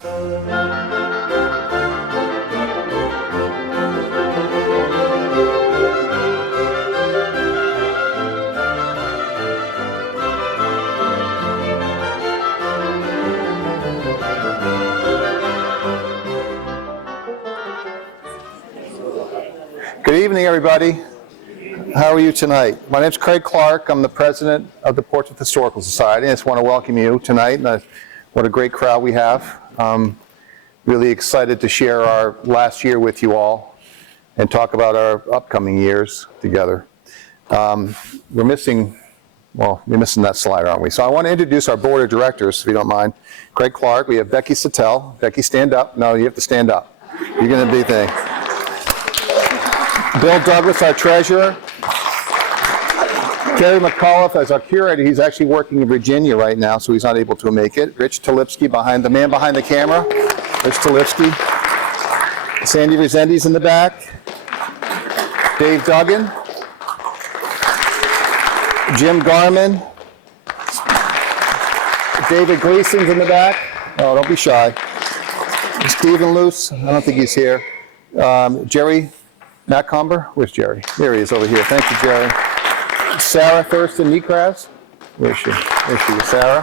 Good evening, everybody. How are you tonight? My name is Craig Clark. I'm the president of the Portsmouth Historical Society. I just want to welcome you tonight. What a great crowd we have. Really excited to share our last year with you all and talk about our upcoming years together. We're missing that slide, aren't we? So I want to introduce our board of directors, if you don't mind. Craig Clark, we have Becky Sattel. Becky, stand up. No, you have to stand up. You're going to be thing. Bill Douglas, our treasurer. Gary McAuliffe as our curator. He's actually working in Virginia right now, so he's not able to make it. Rich Talipsky, the man behind the camera. Rich Talipsky. Sandy Resendiz in the back. Dave Duggan. Jim Garman. David Gleason's in the back. Oh, don't be shy. Stephen Luce, I don't think he's here. Jerry Macomber, where's Jerry? There he is over here. Thank you, Jerry. Sarah Thurston-Nekras, where is she? There she is, Sarah.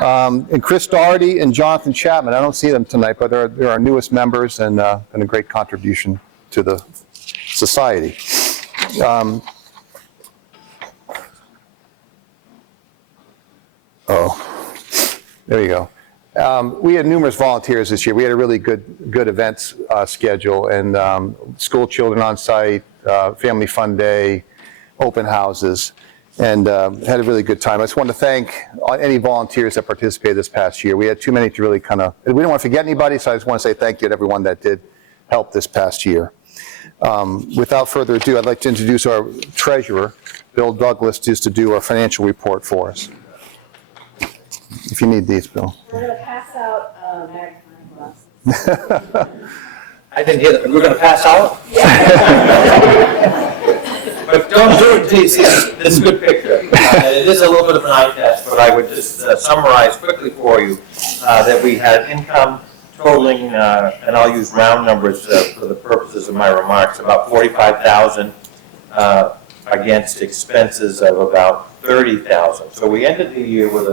And Chris Doherty and Jonathan Chapman. I don't see them tonight, but they're our newest members and a great contribution to the society. There you go. We had numerous volunteers this year. We had a really good events schedule, and school children on site, family fun day, open houses, and had a really good time. I just want to thank any volunteers that participated this past year. We had too many to really we don't want to forget anybody, so I just want to say thank you to everyone that did help this past year. Without further ado, I'd like to introduce our treasurer, Bill Douglas, just to do our financial report for us. If you need these, Bill. We're going to pass out magnifying glasses. I didn't hear that. We're going to pass out? But don't do it until you see this good picture. It is a little bit of an eye test, but I would just summarize quickly for you that we had income totaling, and I'll use round numbers for the purposes of my remarks, about $45,000 against expenses of about $30,000. So we ended the year with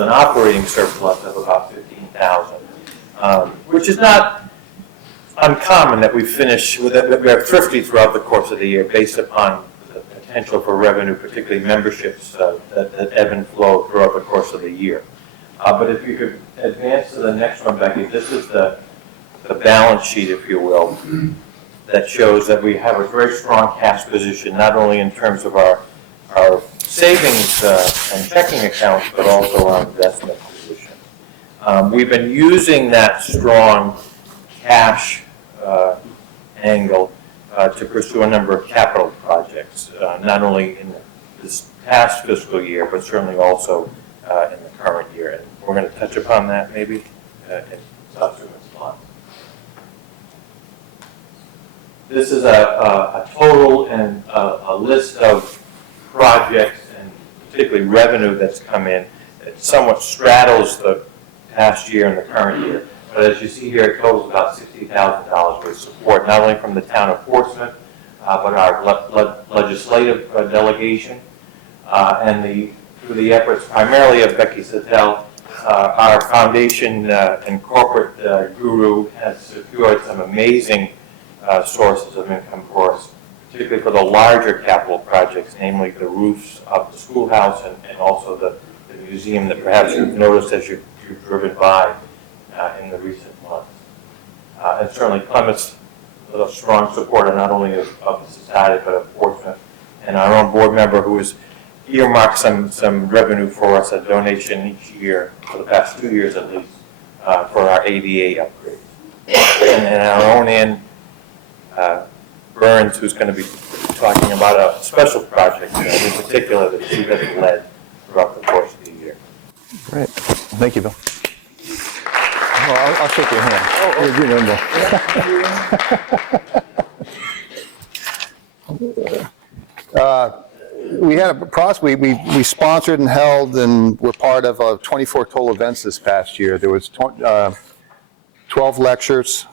an operating surplus of about $15,000, which is not uncommon that we finish with it. We are thrifty throughout the course of the year based upon the potential for revenue, particularly memberships that ebb and flow throughout the course of the year. But if you could advance to the next one, Becky, this is the balance sheet, if you will, that shows that we have a very strong cash position, not only in terms of our savings and checking accounts, but also our investment position. We've been using that strong cash angle to pursue a number of capital projects, not only in this past fiscal year, but certainly also in the current year. And we're going to touch upon that maybe in subsequent slides. This is a total and a list of projects and particularly revenue that's come in. It somewhat straddles the past year and the current year. But as you see here, it totals about $60,000 with support not only from the town of Portsmouth, but our legislative delegation, and through the efforts primarily of Becky Sattel, our foundation and corporate guru has secured some amazing sources of income for us, particularly for the larger capital projects, namely the roofs of the schoolhouse and also the museum that perhaps you've noticed as you've driven by in the recent months. And certainly Clement's a strong supporter not only of the society but of Portsmouth, and our own board member who has earmarked some revenue for us, a donation each year for the past 2 years at least for our ADA upgrades. And our own Ann Burns, who's going to be talking about a special project in particular that she has led throughout the course of the year. Great. Thank you, Bill. Well, I'll shake your hand. we had a process, we sponsored and held and were part of 24 total events this past year. There was 12 lectures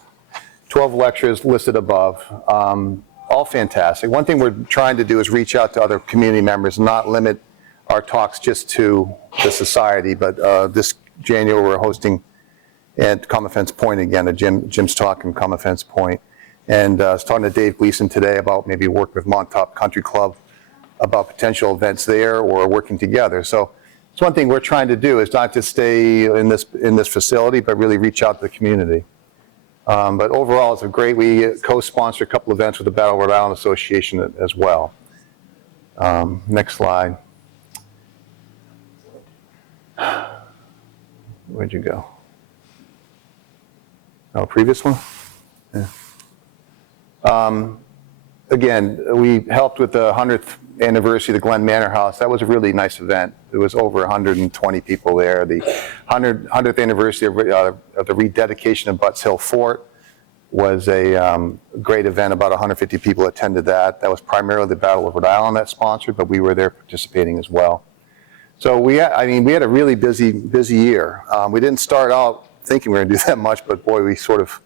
listed above, all fantastic. One thing we're trying to do is reach out to other community members, not limit our talks just to the society, but this January we're hosting at Common Fence Point again, Jim's talk in Common Fence Point. And I was talking to Dave Gleason today about maybe work with Montauk Country Club about potential events there or working together. So it's one thing we're trying to do is not just stay in this facility, but really reach out to the community. But overall, it's we co-sponsor a couple events with the Battle of Rhode Island Association as well. Next slide. Where'd you go? Oh, previous one? Yeah. Again, we helped with the 100th anniversary of the Glen Manor House. That was a really nice event. There was over 120 people there. The 100th anniversary of the rededication of Butts Hill Fort was a great event. About 150 people attended that. That was primarily the Battle of Rhode Island that sponsored, but we were there participating as well. So we had a really busy year. We didn't start out thinking we were going to do that much, but boy, we sort of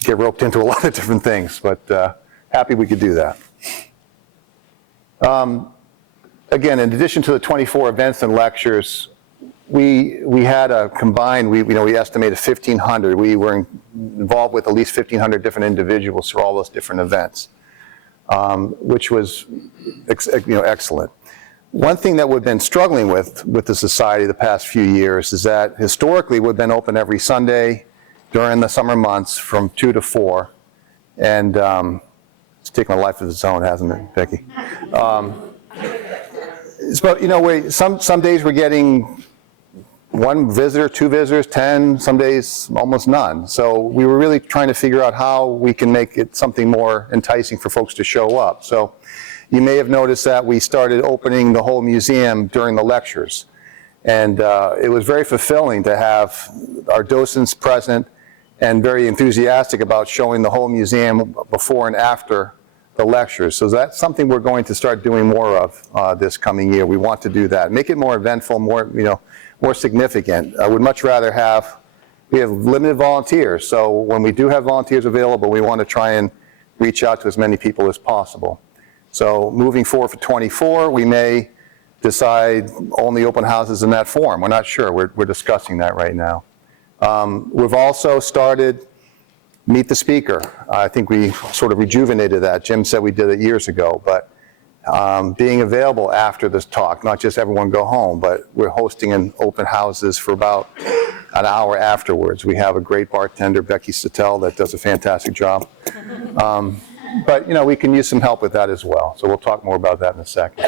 get roped into a lot of different things, but happy we could do that. Again, in addition to the 24 events and lectures, we had a combined, we estimated 1,500. We were involved with at least 1,500 different individuals through all those different events, which was excellent. One thing that we've been struggling with the society the past few years is that historically we've been open every Sunday during the summer months from 2 to 4, and it's taken a life of its own, hasn't it, Becky? But some days we're getting 1 visitor, 2 visitors, 10, some days almost none. So we were really trying to figure out how we can make it something more enticing for folks to show up. So you may have noticed that we started opening the whole museum during the lectures. And it was very fulfilling to have our docents present and very enthusiastic about showing the whole museum before and after the lectures. So that's something we're going to start doing more of this coming year. We want to do that. Make it more eventful, more significant. I would much rather we have limited volunteers. So when we do have volunteers available, we want to try and reach out to as many people as possible. So moving forward for 24, we may decide only open houses in that form. We're not sure. We're discussing that right now. We've also started Meet the Speaker. I think we sort of rejuvenated that. Jim said we did it years ago, but being available after this talk, not just everyone go home, but we're hosting an open houses for about an hour afterwards. We have a great bartender, Becky Sattel, that does a fantastic job. But we can use some help with that as well. So we'll talk more about that in a second.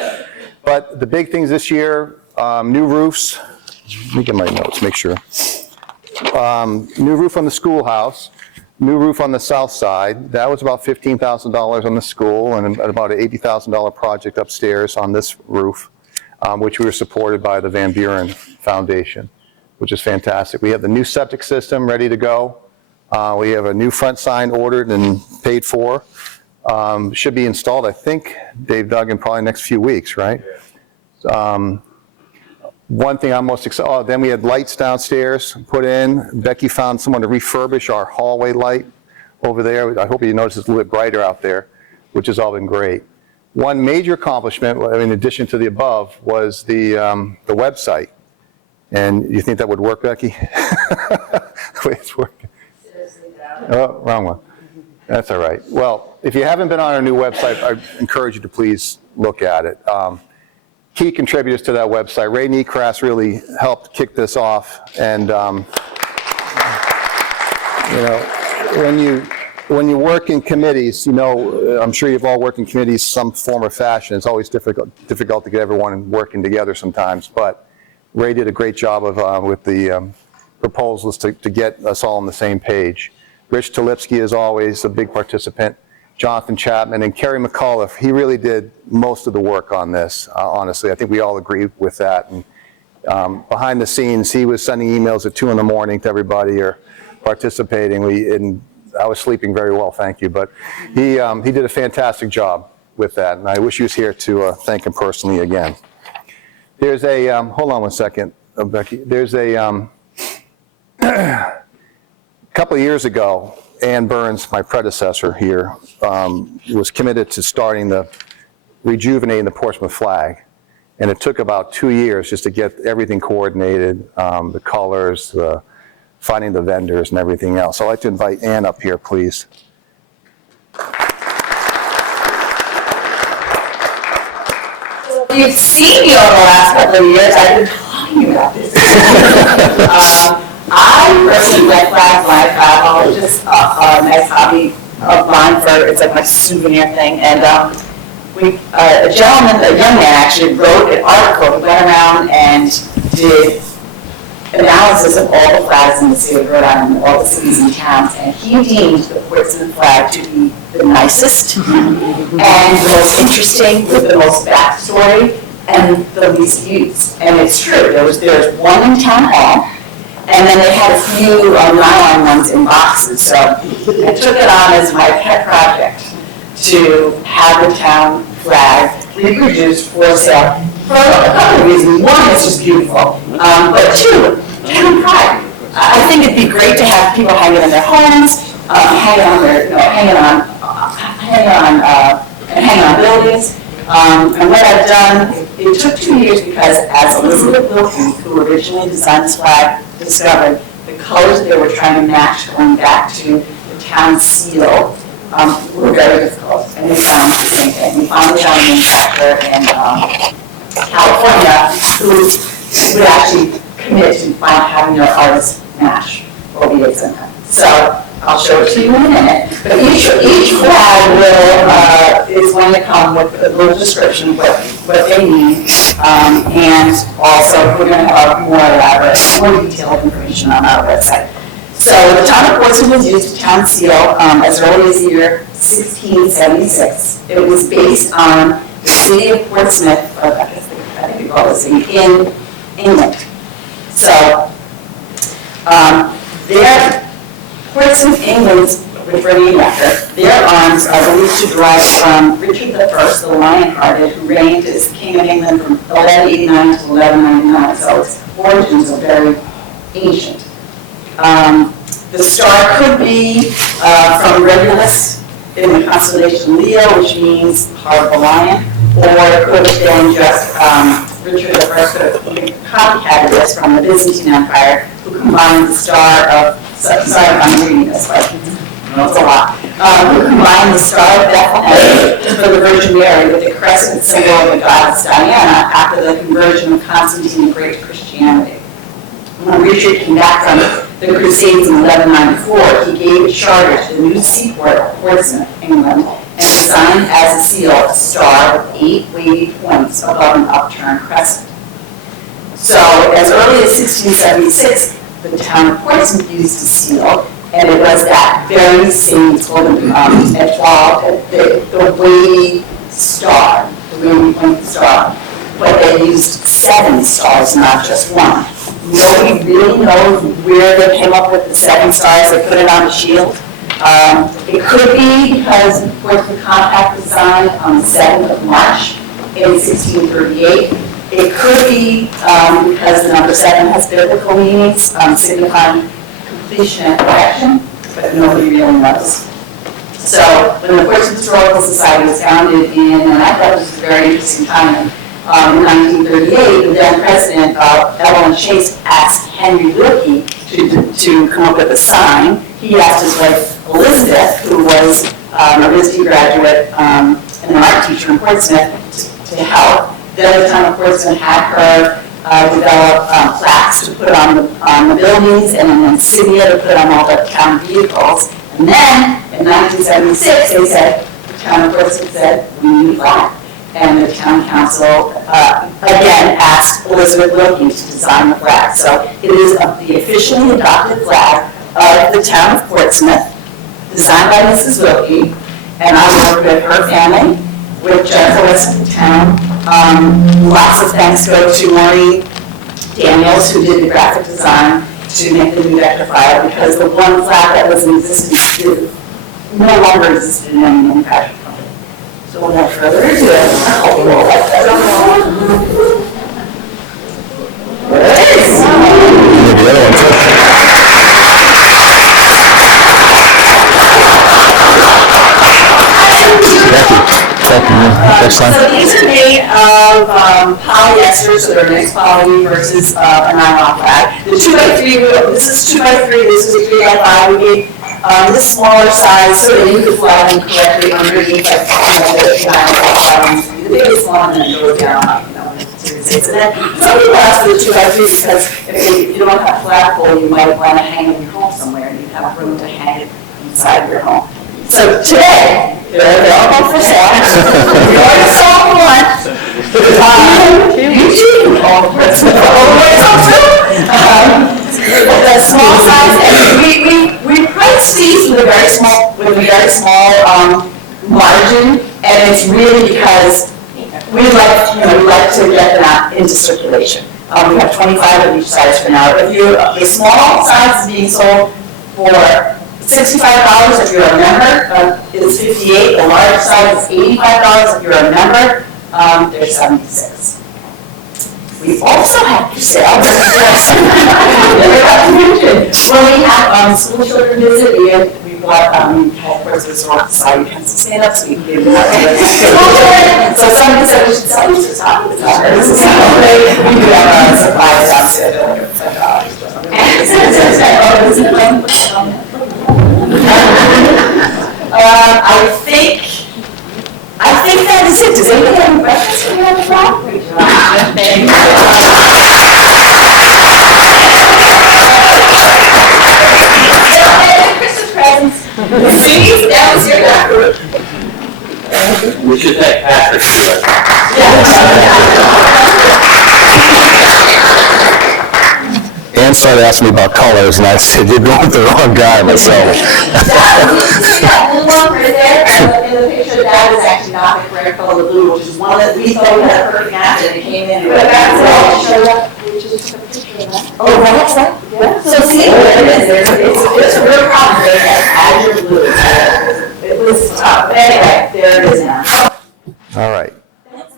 But the big things this year, new roofs. Let me get my notes, make sure. New roof on the schoolhouse, new roof on the south side. That was about $15,000 on the school and about an $80,000 project upstairs on this roof, which we were supported by the Van Buren Foundation, which is fantastic. We have the new septic system ready to go. We have a new front sign ordered and paid for. Should be installed, I think, Dave Duggan, probably next few weeks, right? One thing I'm most excited, then we had lights downstairs put in. Becky found someone to refurbish our hallway light over there. I hope you notice it's a little bit brighter out there, which has all been great. One major accomplishment, in addition to the above, was the website. And you think that would work, Becky? The way it's working. Oh, wrong one. That's all right. Well, if you haven't been on our new website, I encourage you to please look at it. Key contributors to that website, Ray Necras really helped kick this off. And when you work in committees, I'm sure you've all worked in committees some form or fashion. It's always difficult to get everyone working together sometimes. But Ray did a great job of with the proposals to get us all on the same page. Rich Talipsky is always a big participant. Jonathan Chapman and Kerry McAuliffe, he really did most of the work on this, honestly. I think we all agree with that. And behind the scenes, he was sending emails at 2 in the morning to everybody or participating. I was sleeping very well, thank you. But he did a fantastic job. with that, and I wish he was here to thank him personally again. There's a, hold on one second, Becky. There's a couple of years ago, Ann Burns, my predecessor here, was committed to rejuvenating the Portsmouth flag. And it took about 2 years just to get everything coordinated, the colors, finding the vendors and everything else. So I'd like to invite Ann up here, please. You've seen me over the last couple of years. I've been talking about this. I personally like flags when I travel. It's just a nice hobby of mine it's like my souvenir thing. And a gentleman, a young man actually wrote an article. He went around and did analysis of all the flags in the city of Rhode Island, all the cities and towns, and he deemed the Portsmouth flag to be the nicest and the most interesting, with the most backstory, and the least used. And it's true. There's one in Town Hall, and then they had a few nylon ones in boxes. So I took it on as my pet project to have the town flag reproduced for sale for a couple of reasons. One, it's just beautiful, but two, town pride. I think it'd be great to have people hang it in their homes, hang it on their, hang on buildings. And what I've done, it took 2 years because, as Elizabeth Wilkie, who originally designed this flag, discovered, the colors they were trying to match going back to the town seal were very difficult, and we found the same thing. We finally found a manufacturer in California who would actually commit to having their artists match what we did sometimes. So I'll show it to you in a minute. But each flag is going to come with a little description of what they need, and also we're going to have more elaborate, more detailed information on our website. So the town of Portsmouth was used to town seal as early as the year 1676. It was based on the city of Portsmouth, or I think we call it the city, in England. So Portsmouth, England's reigning record, their arms are believed to derive from Richard I, the Lion-Hearted, who reigned as King of England from 1189 to 1199. So its origins are very ancient. The star could be from Regulus in the constellation Leo, which means heart of a lion, or it could have been just Richard I could have copycatted this from the Byzantine Empire, who combined the star of, sorry if I'm reading this, but it's a lot, who combined the star of Bethlehem for the Virgin Mary with the crescent symbol of the goddess Diana after the conversion of Constantine the Great to Christianity. When Richard came back from the Crusades in 1194, he gave a charter to the new seaport of Portsmouth, England, and designed as a seal a star with 8 wavy points above an upturned crescent. So as early as 1676, the town of Portsmouth used a seal, and it was that very same sort of the wavy star, the wavy point star, but they used 7 stars, not just one. Nobody really knows where they came up with the 7 stars. They put it on the shield. It could be because the Portsmouth Compact was signed on the 7th of March in 1638. It could be because the number 7 has biblical meanings, signifying completion and perfection, but nobody really knows. So when the Portsmouth Historical Society was founded and I thought this was a very interesting time, in 1938, the then president, Ellen Chase, asked Henry Wilkie to come up with a sign. He asked his wife Elizabeth, who was a RISD graduate and an art teacher in Portsmouth, to help. Then the town of Portsmouth had her develop plaques to put on the buildings, and an insignia to put on all the town vehicles. And then in 1976, they said, the town of Portsmouth said, we need a flag. And the town council, again, asked Elizabeth Wilkie to design the flag. So it is the officially adopted flag of the town of Portsmouth, designed by Mrs. Wilkie, and I worked with her family, with Jennifer West of the town. Lots of thanks go to Maureen Daniels, who did the graphic design to make the new vector file, because the one flag that was in existence no longer existed in any manufacturing company. So without further ado, The other one too. Next So time. these are made of polyester, so they're mixed poly versus a nylon flag. The 2x3, this is 2x3, this is a 3x5. We made this smaller size so that you could fly them correctly underneath, like, the nylon. The biggest one, and then it goes down, and then some people ask for the 2x3 because if you don't have a flagpole, you might want to hang it in your home somewhere, and you have room to hang it inside your home. So today, they're available for sale. We already saw one. You too. The small size, and we priced these with a very small margin, and it's really because we like to get them out into circulation. We have 25 of each size for now. The small size is being sold for $65 if you're a member, it's $58. The large size is $85 if you're a member, they're $76. We also have for sale, when we have school children visit, we bought Portsmouth Society pencil stand-ups, so we can give them out. So somebody said we should sell these to top of the towers. So we do have supplies downstairs. I think that is it. Does anybody have any questions for me on the phone? Christmas presents. See, that was your number. We should thank Patrick for Ann started asking me about colors, and I said, you're going with the wrong guy myself. That blue one right there, in the picture, that is actually not the correct color blue, which is one that we thought we had a perfect match, and it came in. But that's all showed up. Oh, that's right. Yeah. So see, there it is. It's a real problem. They had azure blue. It was tough. But anyway, there it is now. All right.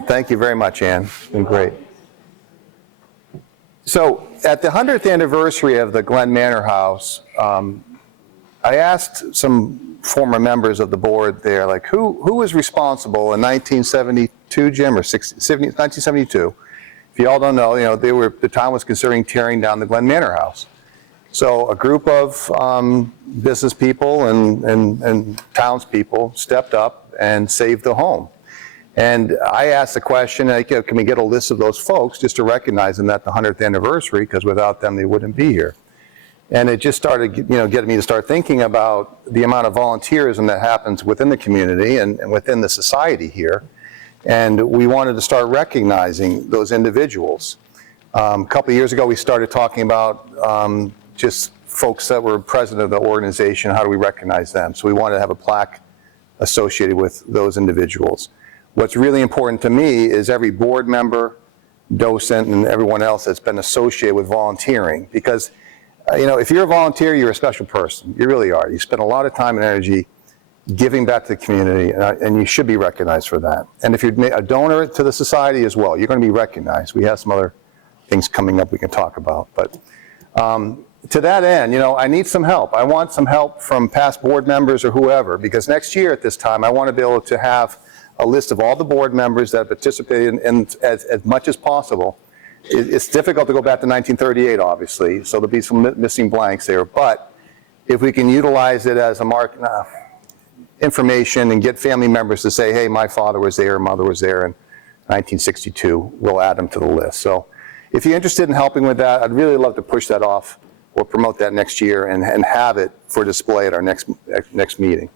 Thank you very much, Ann. It's been great. So at the 100th anniversary of the Glen Manor House, I asked some former members of the board there, like, who was responsible in 1972, Jim, or 1972? If you all don't know, the town was considering tearing down the Glen Manor House. So a group of business people and townspeople stepped up and saved the home. And I asked the question, can we get a list of those folks just to recognize them at the 100th anniversary, because without them they wouldn't be here. And it just started, getting me to start thinking about the amount of volunteerism that happens within the community and within the society here. And we wanted to start recognizing those individuals. A couple of years ago, we started talking about just folks that were president of the organization. How do we recognize them? So we wanted to have a plaque associated with those individuals. What's really important to me is every board member, docent, and everyone else that's been associated with volunteering. Because, if you're a volunteer, you're a special person. You really are. You spend a lot of time and energy giving back to the community, and you should be recognized for that. And if you're a donor to the society as well, you're going to be recognized. We have some other things coming up we can talk about. But to that end, I need some help. I want some help from past board members or whoever, because next year at this time, I want to be able to have a list of all the board members that participated in as much as possible. It's difficult to go back to 1938, obviously, so there'll be some missing blanks there. But if we can utilize it as a information and get family members to say, hey, my father was there, mother was there in 1962, we'll add them to the list. So if you're interested in helping with that, I'd really love to push that off or promote that next year and have it for display at our next meeting.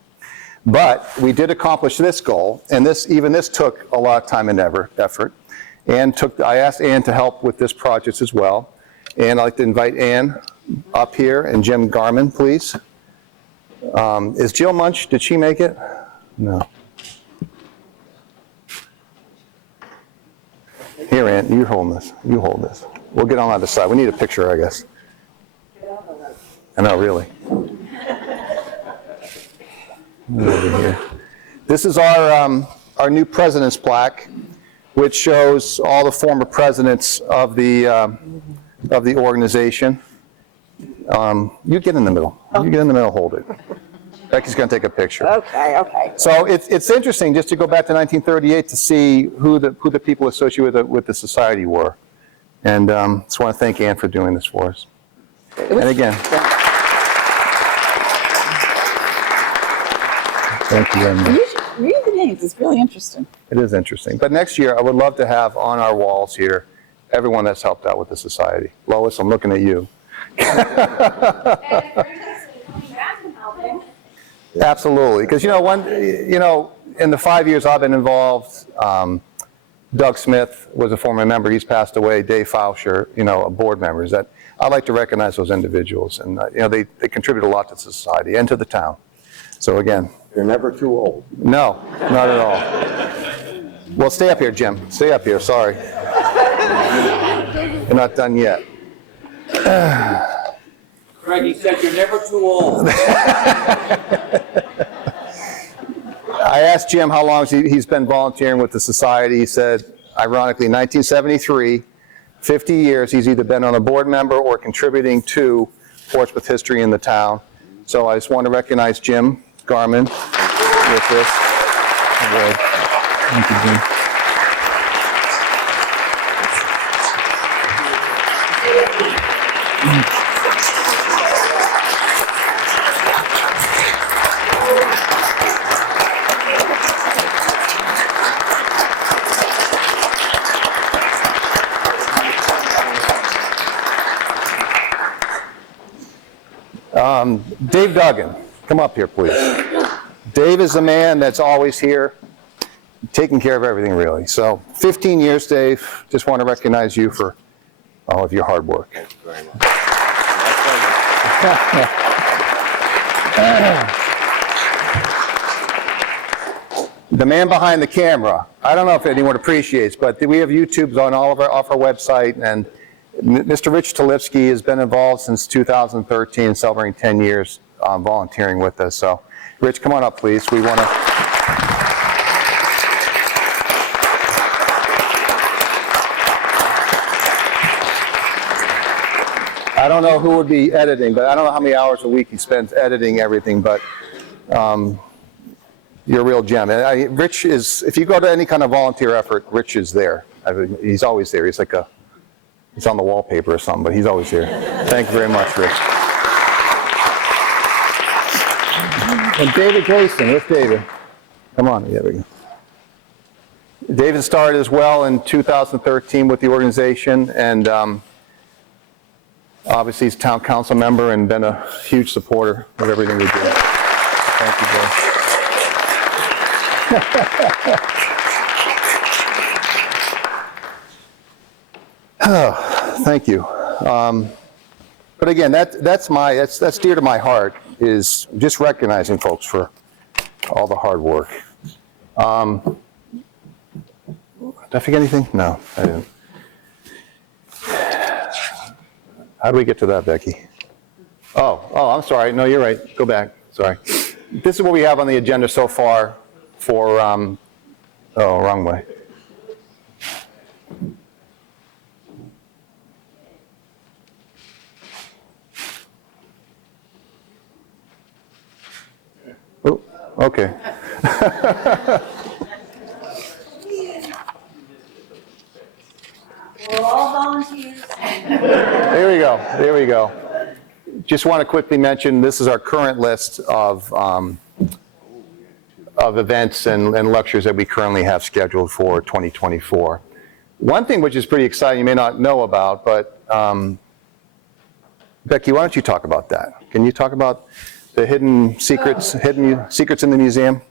But we did accomplish this goal, and this took a lot of time and effort. I asked Ann to help with this project as well. And I'd like to invite Ann up here, and Jim Garman, please. Is Jill Munch, did she make it? No. Here, Ann, you hold this. You hold this. We'll get on the other side. We need a picture, I guess. I know, really. Over here. This is our our new president's plaque, which shows all the former presidents of the organization. You get in the middle. You get in the middle, hold it. Becky's going to take a picture. Okay. So it's interesting just to go back to 1938 to see who the people associated with the society were. And just want to thank Ann for doing this for us. And again, thank you very much. You should read the names. It's really interesting. It is interesting. But next year, I would love to have on our walls here everyone that's helped out with the society. Lois, I'm looking at you. Absolutely, because in the 5 years I've been involved, Doug Smith was a former member. He's passed away. Dave Fauscher, board members. That I'd like to recognize those individuals, and they contribute a lot to society and to the town. So again, You're never too old. no, not at all. Well, stay up here, Jim. Stay up here. Sorry, you're not done yet. Craig, he said you're never too old. I asked Jim how long he's been volunteering with the society. He said, ironically, 1973, 50 years, he's either been on a board member or contributing to Portsmouth history in the town. So I just want to recognize Jim Garman with this award. Thank you, Jim. Dave Duggan, come up here, please. Dave is the man that's always here, taking care of everything, really. So 15 years, Dave. Just want to recognize you for all of your hard work. Thank you very much. The man behind the camera. I don't know if anyone appreciates, but we have YouTubes on all of off our website, and Mr. Rich Talipsky has been involved since 2013, celebrating 10 years volunteering with us. So, Rich, come on up, please. We want to. I don't know who would be editing, but I don't know how many hours a week he spends editing everything, but you're a real gem. And Rich is, if you go to any kind of volunteer effort, Rich is there. He's always there. He's like he's on the wallpaper or something, but he's always here. Thank you very much, Rich. And David Grayson, where's David? Come on, there we go. David started as well in 2013 with the organization, and obviously he's a town council member and been a huge supporter of everything we do. Thank you, Dave. Oh, thank you. But again, that's dear to my heart, is just recognizing folks for all the hard work. Did I forget anything? No, I didn't. How do we get to that, Becky? Oh, I'm sorry. No, you're right. Go back. Sorry. This is what we have on the agenda so far for, wrong way. Oh, okay. We're all volunteers. There we go. Just want to quickly mention, this is our current list of events and lectures that we currently have scheduled for 2024. One thing which is pretty exciting, you may not know about, but Becky, why don't you talk about that? Can you talk about the hidden secrets in the museum?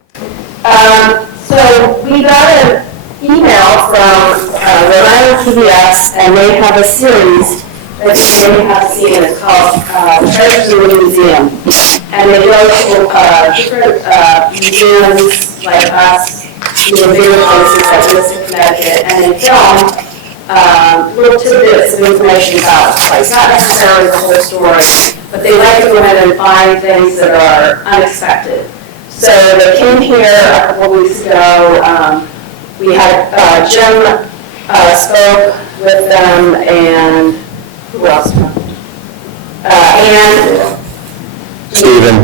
So we got an email from Rhode Island PBS, and they have a series that you may have seen. It's called Treasures in the Museum. And they go to different museums like us, bigger places like Hist in Connecticut, and they film little tidbits of information about the place. Not necessarily the whole story, but they like to go ahead and find things that are unexpected. So they came here a couple weeks ago. We had Jim spoke with them, and who else? And Stephen.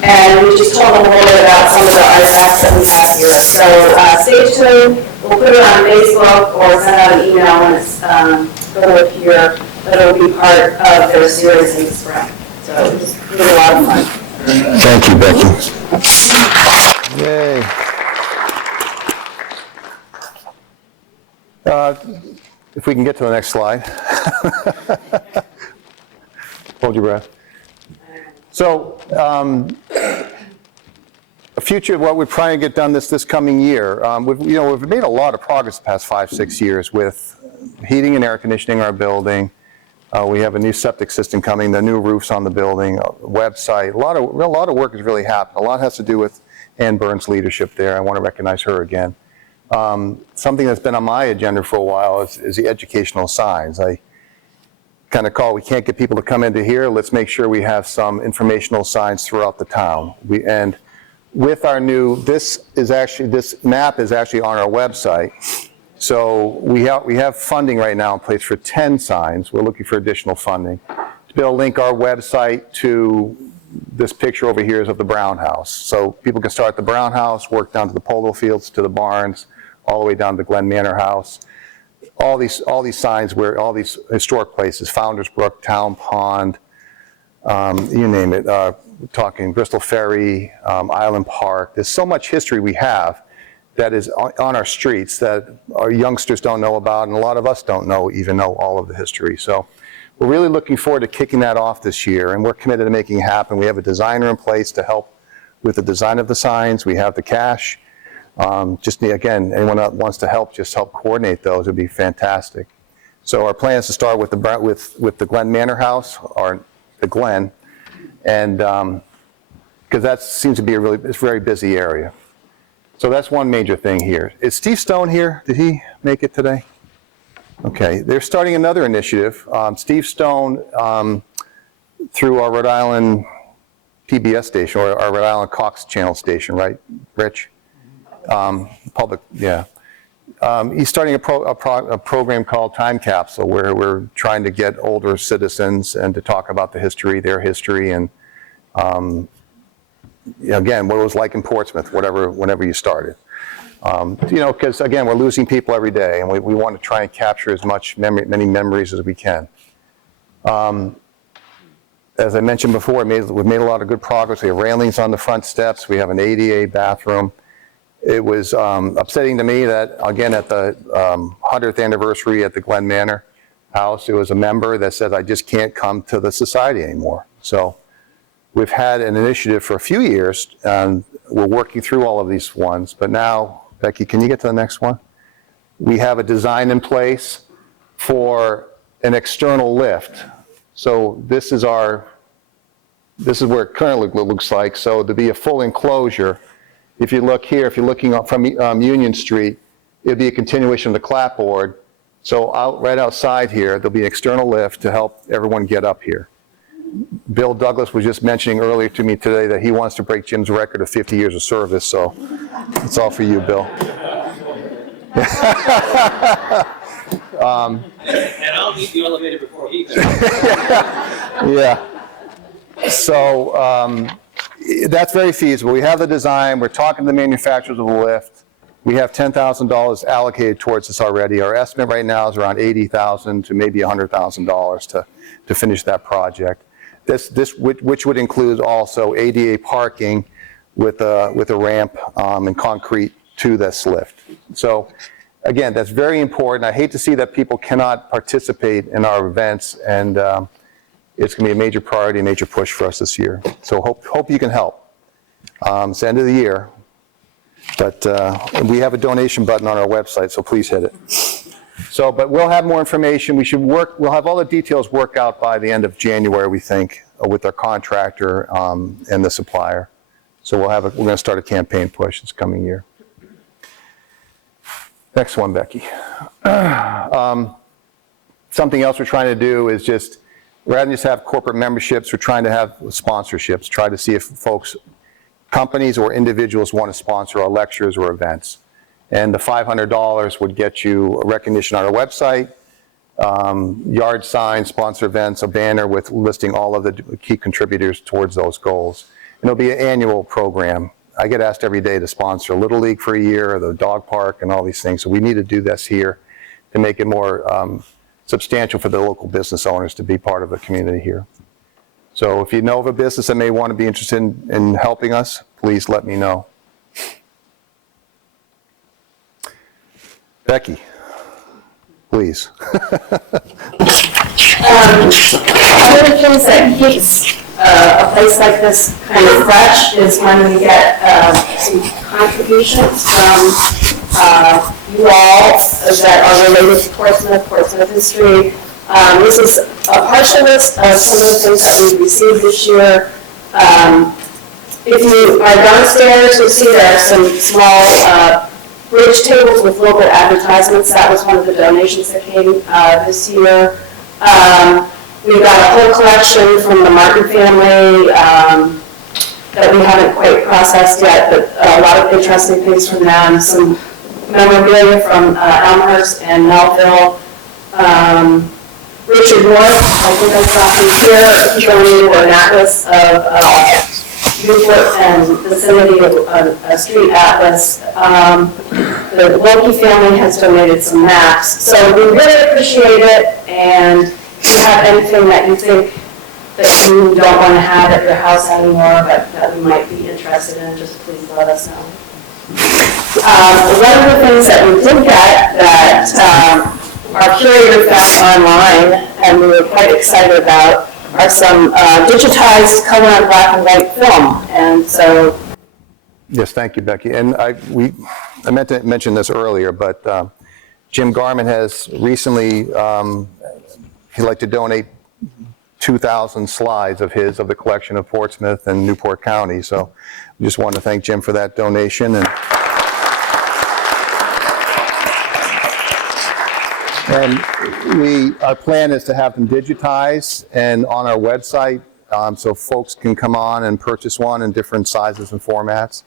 And we just told them a little bit about some of the artifacts that we have here. So stay tuned. We'll put it on Facebook or send out an email when it's going to appear, but it'll be part of their series in the spring. So it's been a lot of fun. Thank you, Becky. Yay. If we can get to the next slide. Hold your breath. So, a future of what we're trying to get done this coming year. We've made a lot of progress the past 5-6 years with heating and air conditioning our building. We have a new septic system coming, the new roofs on the building, website. A lot of work has really happened. A lot has to do with Ann Burns' leadership there. I want to recognize her again. Something that's been on my agenda for a while is the educational signs. I kind of call, we can't get people to come into here, let's make sure we have some informational signs throughout the town. And with our new, this map is actually on our website. So we have funding right now in place for 10 signs. We're looking for additional funding. To be able to link our website to this picture over here is of the Brown House. So people can start at the Brown House, work down to the polo fields, to the barns, all the way down to Glen Manor House. All these signs where all these historic places, Founder's Brook, Town Pond, you name it, we're talking Bristol Ferry, Island Park. There's so much history we have that is on our streets that our youngsters don't know about, and a lot of us don't even know all of the history. So we're really looking forward to kicking that off this year, and we're committed to making it happen. We have a designer in place to help with the design of the signs. We have the cash. Again, anyone that wants to help, just help coordinate those would be fantastic. So our plan is to start with the Glen Manor House, or the Glen, and because that seems to be it's a very busy area. So that's one major thing here. Is Steve Stone here? Did he make it today? Okay, they're starting another initiative. Steve Stone, through our Rhode Island PBS station, or our Rhode Island Cox channel station, right, Rich? Public, yeah. He's starting a program called Time Capsule, where we're trying to get older citizens and to talk about their history, and again, what it was like in Portsmouth, whenever you started. Because again, we're losing people every day, and we want to try and capture as many memories as we can. As I mentioned before, we've made a lot of good progress. We have railings on the front steps. We have an ADA bathroom. It was upsetting to me that, again, at the 100th anniversary at the Glen Manor House, it was a member that said, I just can't come to the society anymore. So we've had an initiative for a few years, and we're working through all of these ones. But now, Becky, can you get to the next one? We have a design in place for an external lift. So this is where it currently looks like. So to be a full enclosure, if you look here, if you're looking up from Union Street, it'd be a continuation of the clapboard. So right outside here, there'll be an external lift to help everyone get up here. Bill Douglas was just mentioning earlier to me today that he wants to break Jim's record of 50 years of service, so it's all for you, Bill. And I'll need the elevator before he does. Yeah. So that's very feasible. We have the design. We're talking to the manufacturers of the lift. We have $10,000 allocated towards this already. Our estimate right now is around $80,000 to maybe $100,000 to finish that project. Which would include also ADA parking with a ramp and concrete to this lift. So again, that's very important. I hate to see that people cannot participate in our events, and it's going to be a major priority, a major push for us this year. So hope you can help. It's the end of the year, but we have a donation button on our website, so please hit it. So, but we'll have more information. We'll have all the details worked out by the end of January, we think, with our contractor and the supplier. So we're going to start a campaign push this coming year. Next one, Becky. Something else we're trying to do is just, rather than just have corporate memberships, we're trying to have sponsorships, try to see if folks, companies or individuals want to sponsor our lectures or events. And the $500 would get you recognition on our website, yard signs, sponsor events, a banner with listing all of the key contributors towards those goals. And it'll be an annual program. I get asked every day to sponsor Little League for a year, the dog park, and all these things. So we need to do this here to make it more substantial for the local business owners to be part of the community here. So if you know of a business that may want to be interested in helping us, please let me know. Becky, please. One of the things that keeps a place like this kind of fresh is when we get some contributions from you all that are related to Portsmouth history. This is a partial list of some of the things that we've received this year. If you are downstairs, you'll see there are some small bridge tables with local advertisements. That was one of the donations that came this year. We've got a whole collection from the Martin family that we haven't quite processed yet, but a lot of interesting things from them. Some memorabilia from Elmhurst and Melville. Richard North, I think I saw him here, he donated an atlas of Newport and vicinity of a street atlas. The Wilkie family has donated some maps. So we really appreciate it, and if you have anything that you think that you don't want to have at your house anymore, but that we might be interested in, just please let us know. One of the things that we did get that our curator found online, and we were quite excited about, are some digitized color and black and white film. And so, Yes, thank you, Becky. And I meant to mention this earlier, but Jim Garman has recently, he'd like to donate 2,000 slides of the collection of Portsmouth and Newport County. So I just wanted to thank Jim for that donation. And our plan is to have them digitized and on our website, so folks can come on and purchase one in different sizes and formats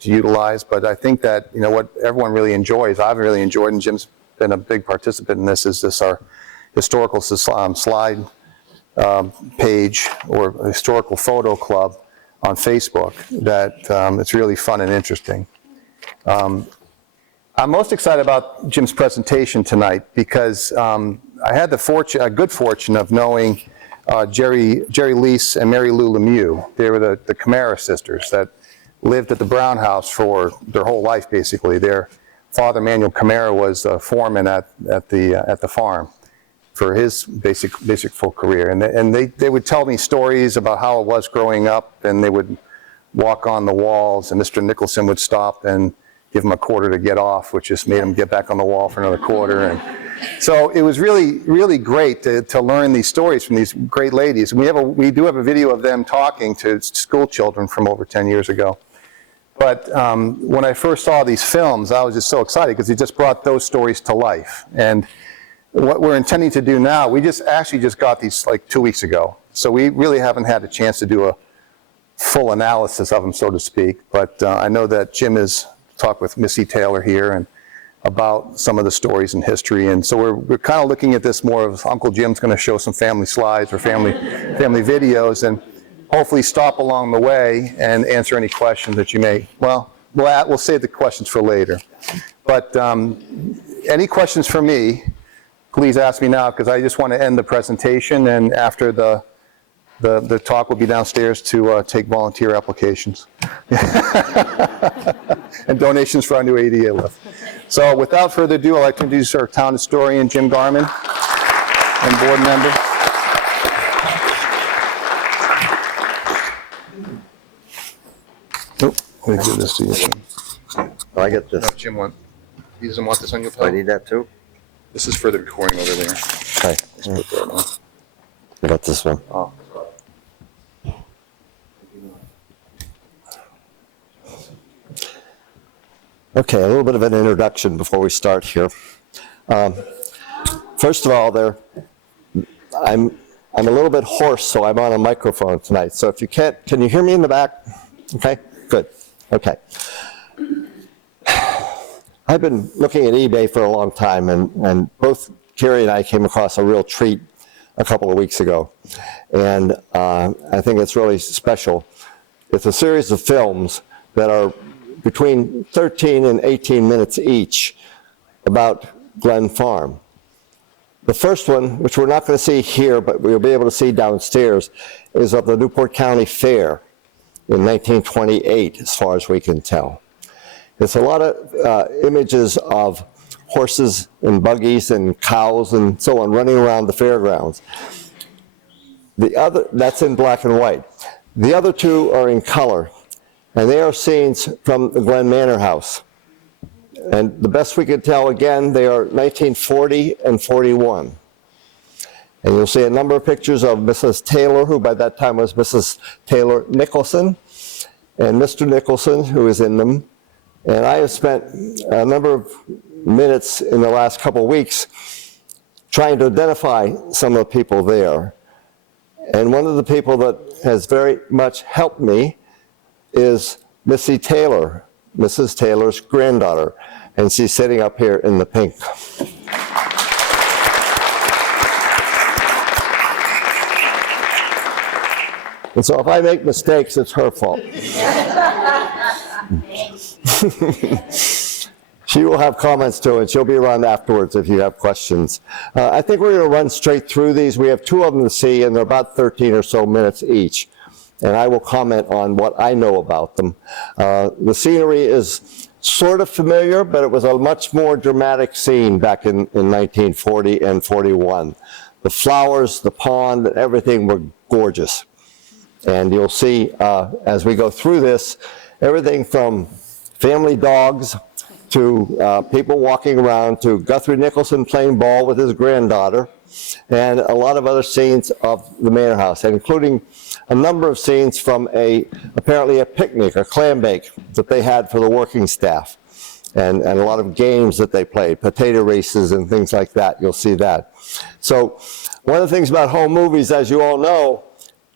to utilize. But I think that, what everyone really enjoys, I've really enjoyed, and Jim's been a big participant in this, is our historical slide page or historical photo club on Facebook that it's really fun and interesting. I'm most excited about Jim's presentation tonight because I had a good fortune of knowing Jerry Lease and Mary Lou Lemieux. They were the Camara sisters that lived at the Brown House for their whole life, basically. Their father, Manuel Camara, was a foreman at the farm for his basic full career. And they would tell me stories about how it was growing up, and they would walk on the walls, and Mr. Nicholson would stop and give them a quarter to get off, which just made them get back on the wall for another quarter. And so it was really, really great to learn these stories from these great ladies. And we do have a video of them talking to school children from over 10 years ago. But when I first saw these films, I was just so excited because they just brought those stories to life. And what we're intending to do now, we actually just got these like 2 weeks ago. So we really haven't had a chance to do a full analysis of them, so to speak. But I know that Jim has talked with Missy Taylor here and about some of the stories in history. And so we're kind of looking at this more of Uncle Jim's going to show some family slides or family videos, and hopefully stop along the way and answer any questions that you may, we'll save the questions for later. But any questions for me, please ask me now, because I just want to end the presentation, and after the talk will be downstairs to take volunteer applications and donations for our new ADA lift. So without further ado, I'd like to introduce our town historian, Jim Garman, and board member. Nope, let me give this to you. I get this. No, Jim he doesn't want this on your I phone. need that too? This is for the recording over there. Okay. Let's put that on. I got this one. Oh. Okay, a little bit of an introduction before we start here. First of all, I'm I'm a little bit hoarse, so I'm on a microphone tonight. So if you can't, can you hear me in the back? Okay, good. Okay. I've been looking at eBay for a long time, and both Carrie and I came across a real treat a couple of weeks ago. And I think it's really special. It's a series of films that are between 13 and 18 minutes each about Glen Farm. The first one, which we're not going to see here, but we'll be able to see downstairs, is of the Newport County Fair in 1928, as far as we can tell. It's a lot of images of horses and buggies and cows and so on running around the fairgrounds. The other, that's in black and white. The other two are in color, and they are scenes from the Glen Manor House. And the best we could tell, again, they are 1940 and 41. And you'll see a number of pictures of Mrs. Taylor, who by that time was Mrs. Taylor Nicholson, and Mr. Nicholson, who is in them. And I have spent a number of minutes in the last couple of weeks trying to identify some of the people there. And one of the people that has very much helped me is Missy Taylor, Mrs. Taylor's granddaughter, and she's sitting up here in the pink. And so if I make mistakes, it's her fault. She will have comments too, and she'll be around afterwards if you have questions. I think we're going to run straight through these. We have two of them to see, and they're about 13 or so minutes each. And I will comment on what I know about them. The scenery is sort of familiar, but it was a much more dramatic scene back in 1940 and 41. The flowers, the pond, everything were gorgeous. And you'll see as we go through this, everything from family dogs to people walking around to Guthrie Nicholson playing ball with his granddaughter, and a lot of other scenes of the manor house, including a number of scenes from apparently a picnic, a clam bake that they had for the working staff, and a lot of games that they played, potato races and things like that. You'll see that. So one of the things about home movies, as you all know,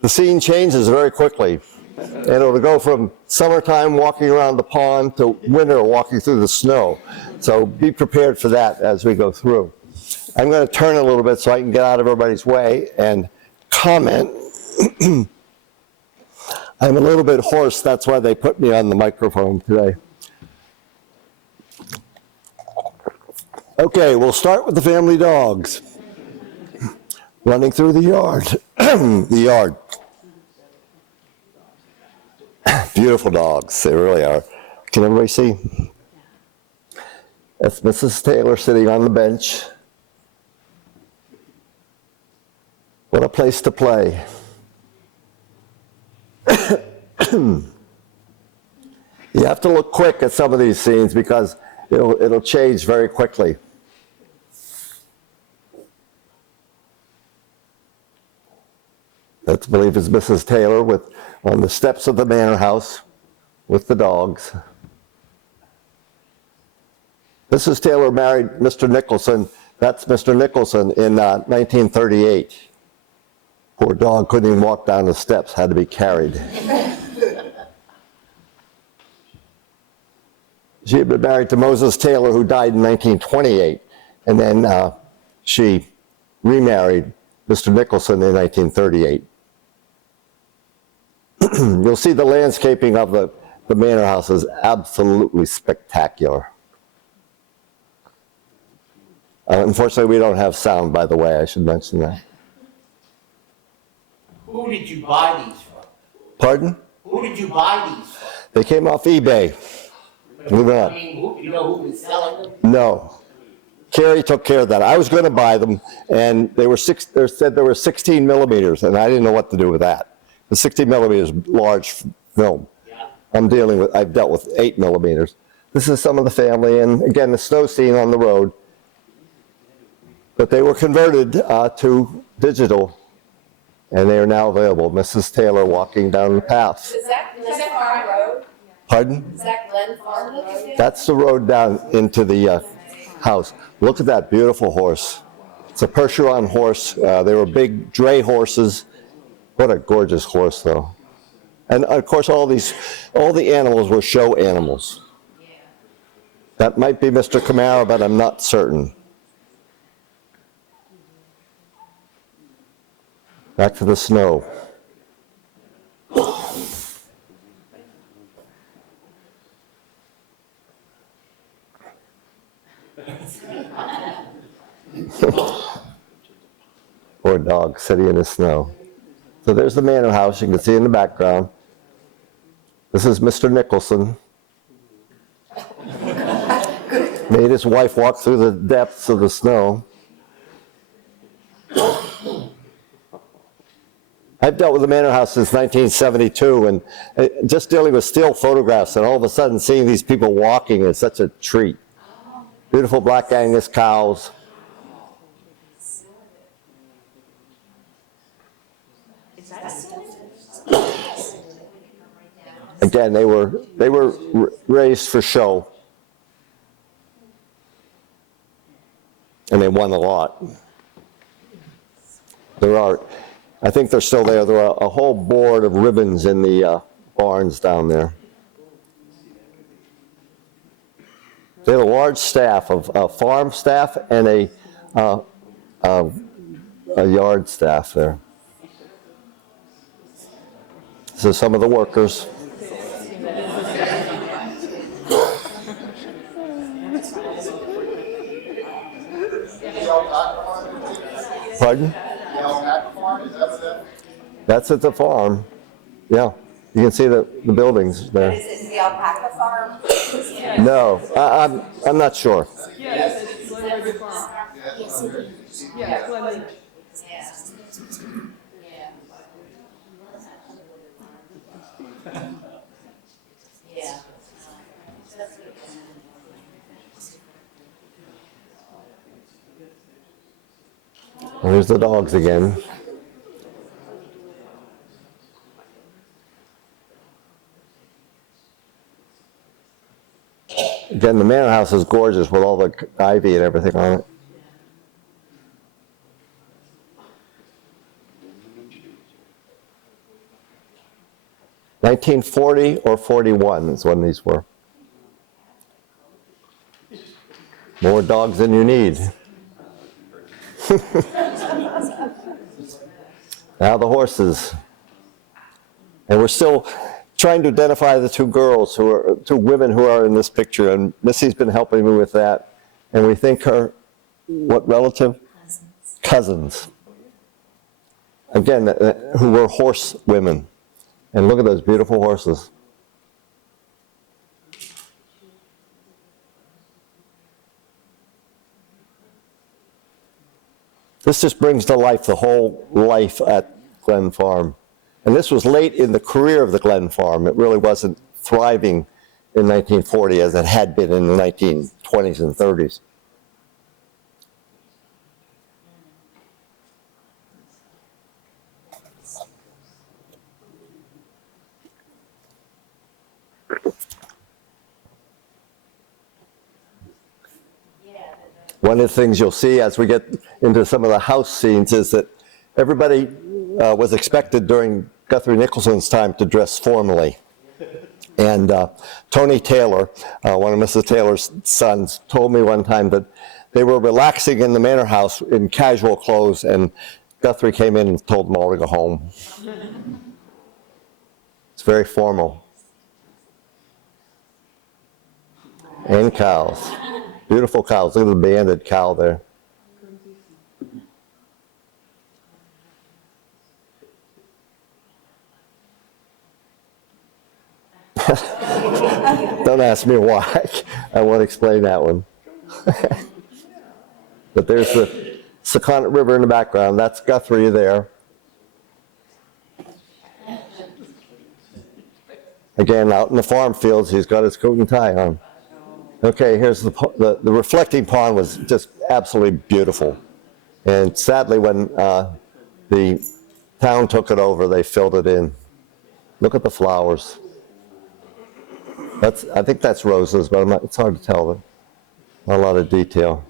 the scene changes very quickly. And it'll go from summertime walking around the pond to winter walking through the snow. So be prepared for that as we go through. I'm going to turn a little bit so I can get out of everybody's way and comment. I'm a little bit hoarse, that's why they put me on the microphone today. Okay, we'll start with the family dogs. Running through the yard. The yard. Beautiful dogs, they really are. Can everybody see? That's Mrs. Taylor sitting on the bench. What a place to play. You have to look quick at some of these scenes because it'll change very quickly. That, I believe, is Mrs. Taylor on the steps of the manor house with the dogs. Mrs. Taylor married Mr. Nicholson. That's Mr. Nicholson in 1938. Poor dog couldn't even walk down the steps, had to be carried. She had been married to Moses Taylor, who died in 1928, and then she remarried Mr. Nicholson in 1938. You'll see the landscaping of the manor house is absolutely spectacular. Unfortunately, we don't have sound, by the way, I should mention that. Who did you buy these from? Pardon? Who did you buy these from? They came off eBay. Believe it or not. I mean, you know who was selling them? No. Carrie took care of that. I was going to buy them, and they said there were 16 millimeters, and I didn't know what to do with that. The 16 millimeters large film. Yeah. I've dealt with 8 millimeters. This is some of the family, and again, the snow scene on the road. But they were converted to digital, and they are now available. Mrs. Taylor walking down the path. Is that Farm Road? Pardon? Is that Glen Farm Road? That's the road down into the house. Look at that beautiful horse. It's a Percheron horse. They were big dray horses. What a gorgeous horse, though. And of course, all the animals were show animals. That might be Mr. Camara, but I'm not certain. Back to the snow. Poor dog sitting in the snow. So there's the manor house you can see in the background. This is Mr. Nicholson. Made his wife walk through the depths of the snow. I've dealt with the manor house since 1972, and just dealing with still photographs, and all of a sudden seeing these people walking is such a treat. Beautiful Black Angus cows. Again, they were raised for show, and they won a lot. I think they're still there. There are a whole board of ribbons in the barns down there. They had a large staff of farm staff and a yard staff there. So some of the workers. Pardon? That's at the farm. Yeah, you can see the buildings there. Is the alpaca farm? No, I'm not sure. Yes, it's Glenwood Farm. Yeah, Glenwood. There's the dogs again. Again, the manor house is gorgeous with all the ivy and everything on it. (1940 or 41) is when these were. More dogs than you need. Now the horses. And we're still trying to identify the two women who are in this picture, and Missy's been helping me with that. And we think her, what relative? Cousins. Again, who were horse women. And look at those beautiful horses. This just brings to life the whole life at Glen Farm. And this was late in the career of the Glen Farm. It really wasn't thriving in 1940 as it had been in the 1920s and 30s. One of the things you'll see as we get into some of the house scenes is that everybody was expected during Guthrie Nicholson's time to dress formally. And Tony Taylor, one of Mrs. Taylor's sons, told me one time that they were relaxing in the manor house in casual clothes, and Guthrie came in and told them all to go home. It's very formal. And cows. Beautiful cows. Look at the banded cow there. Don't ask me why. I won't explain that one. But there's the Secundit River in the background. That's Guthrie there. Again, out in the farm fields, he's got his coat and tie on. Okay, here's the reflecting pond was just absolutely beautiful. And sadly, when the town took it over, they filled it in. Look at the flowers. I think that's roses, but it's hard to tell. Not a lot of detail.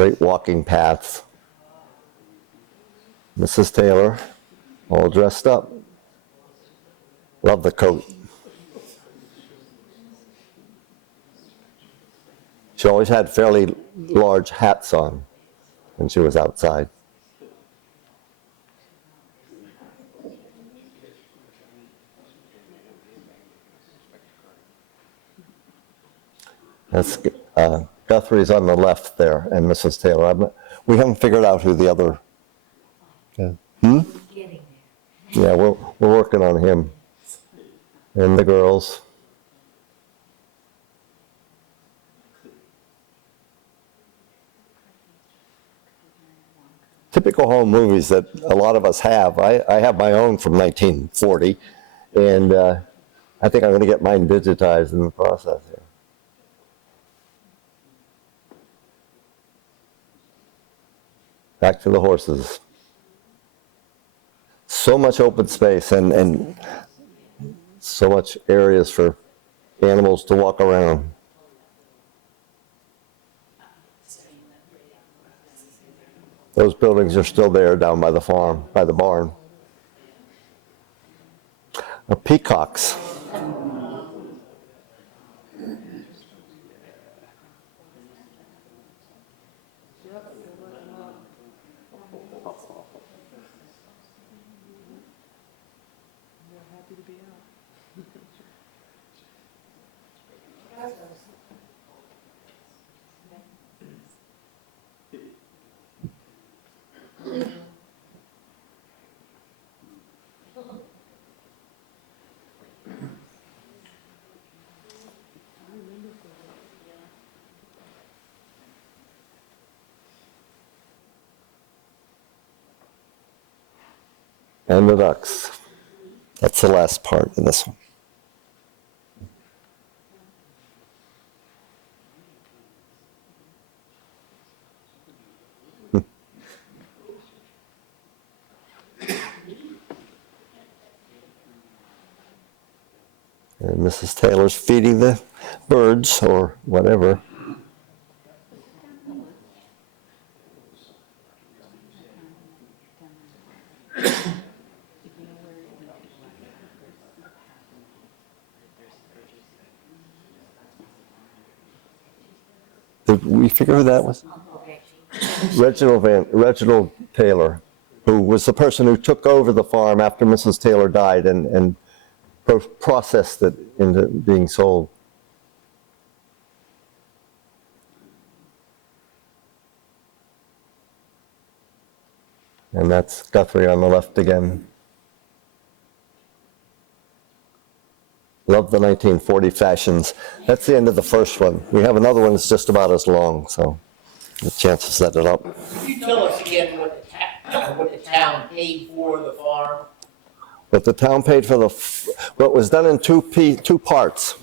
Great walking paths. Mrs. Taylor, all dressed up. Love the coat. She always had fairly large hats on when she was outside. That's Guthrie's on the left there, and Mrs. Taylor. We haven't figured out who the other. Yeah. Yeah, we're working on him. And the girls. Typical home movies that a lot of us have. I have my own from 1940, and I think I'm going to get mine digitized in the process here. Back to the horses. So much open space and so much areas for animals to walk around. Those buildings are still there down by the farm, by the barn. Peacocks. And the ducks. That's the last part in this one. And Mrs. Taylor's feeding the birds or whatever. Did we figure who that was? Reginald Taylor, who was the person who took over the farm after Mrs. Taylor died and processed it into being sold. And that's Guthrie on the left again. Love the 1940 fashions. That's the end of the first one. We have another one that's just about as long, so the chance to set it up. Could you tell us again what the town paid for the farm? But the town paid for what was done in two parts.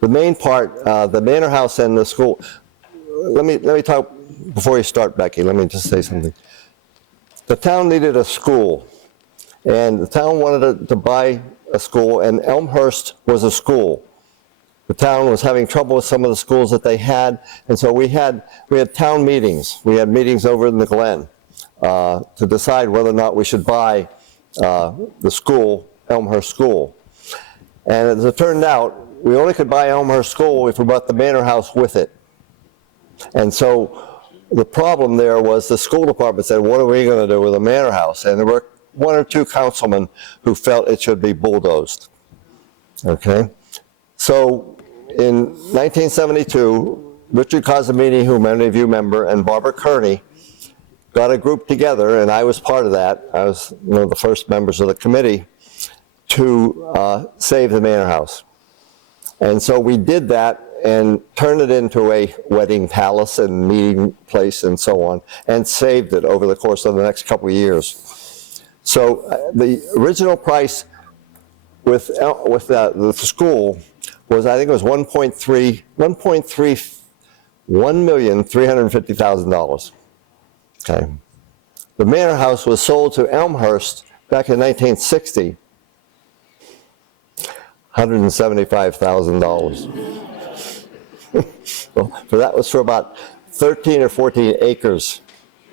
The main part, the manor house and the school. Let me talk before you start, Becky. Let me just say something. The town needed a school, and the town wanted to buy a school, and Elmhurst was a school. The town was having trouble with some of the schools that they had, and so we had town meetings. We had meetings over in the Glen to decide whether or not we should buy the school, Elmhurst School. And as it turned out, we only could buy Elmhurst School if we bought the manor house with it. And so the problem there was the school department said, what are we going to do with the manor house? And there were one or two councilmen who felt it should be bulldozed. Okay? So in 1972, Richard Cosimini, who many of you remember, and Barbara Kearney got a group together, and I was part of that. I was one of the first members of the committee to save the manor house. And so we did that and turned it into a wedding palace and meeting place and so on, and saved it over the course of the next couple of years. So the original price with the school was, I think it was $1,350,000. Okay. The manor house was sold to Elmhurst back in 1960, $175,000. So that was for about 13 or 14 acres,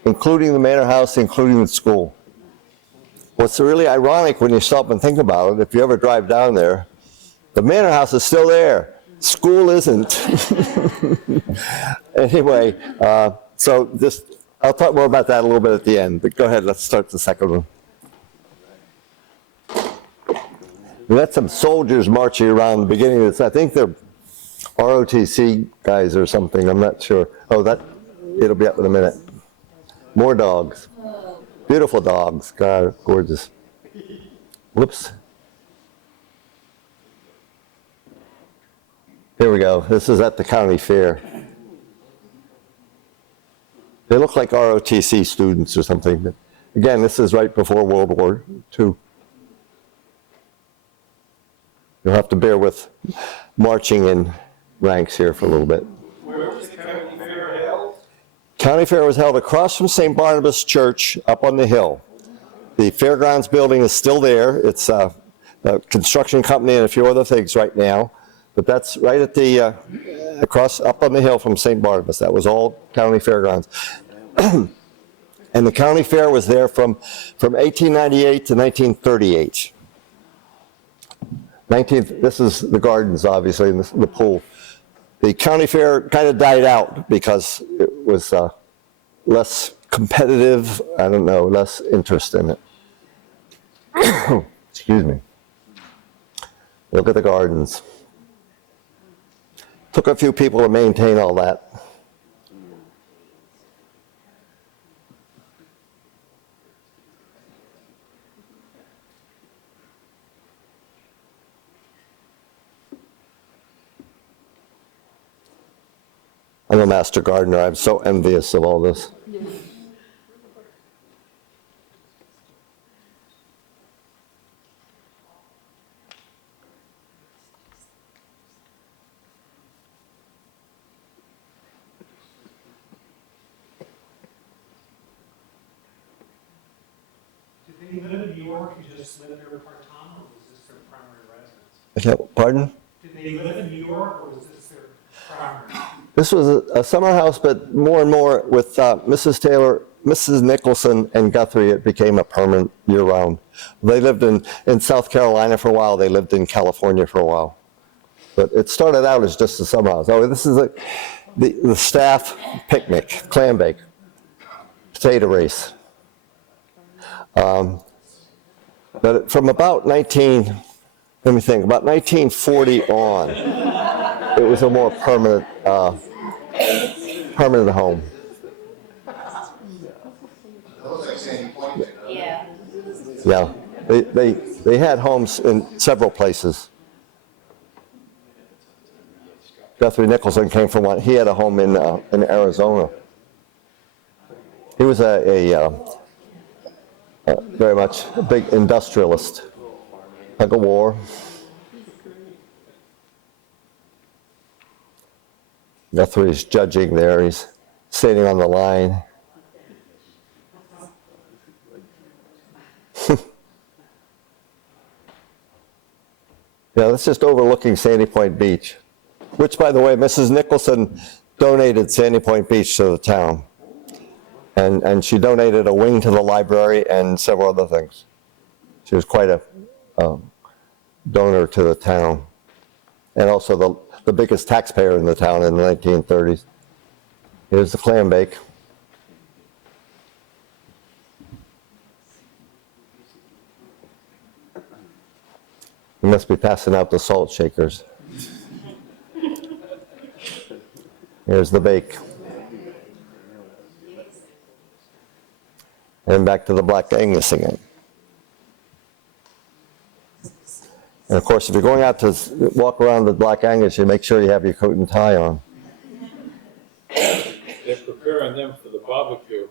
including the manor house, including the school. What's really ironic when you stop and think about it, if you ever drive down there, the manor house is still there. School isn't. Anyway, so I'll talk more about that a little bit at the end, but go ahead, let's start the second one. We had some soldiers marching around the beginning of this. I think they're ROTC guys or something, I'm not sure. Oh, it'll be up in a minute. More dogs. Beautiful dogs, God, gorgeous. Whoops. Here we go, this is at the county fair. They look like ROTC students or something. But again, this is right before World War II. You'll have to bear with marching in ranks here for a little bit. Where was the county fair held? County fair was held across from St. Barnabas Church up on the hill. The fairgrounds building is still there. It's a construction company and a few other things right now. But that's right at the, across, up on the hill from St. Barnabas. That was all county fairgrounds. And the county fair was there from 1898 to 1938. This is the gardens, obviously, and the pool. The county fair kind of died out because it was less competitive, I don't know, less interest in it. Excuse me. Look at the gardens. Took a few people to maintain all that. I'm a master gardener. I'm so envious of all this. Did they live in New York and just live there part-time, or was this their primary residence? Pardon? Did they live in New York, or was this their primary? This was a summer house, but more and more with Mrs. Taylor, Mrs. Nicholson, and Guthrie, it became a permanent year-round. They lived in South Carolina for a while. They lived in California for a while. But it started out as just a summer house. Oh, this is the staff picnic, clam bake, potato race. But from about about 1940 on, it was a more permanent home. Yeah, they had homes in several places. Guthrie Nicholson came from one. He had a home in Arizona. He was very much a big industrialist. Tug of war. Guthrie's judging there. He's sitting on the line. Yeah, that's just overlooking Sandy Point Beach, which, by the way, Mrs. Nicholson donated Sandy Point Beach to the town. And she donated a wing to the library and several other things. She was quite a donor to the town. And also the biggest taxpayer in the town in the 1930s. Here's the clam bake. You must be passing out the salt shakers. Here's the bake. And back to the Black Angus again. And of course, if you're going out to walk around the Black Angus, you make sure you have your coat and tie on. They're preparing them for the barbecue.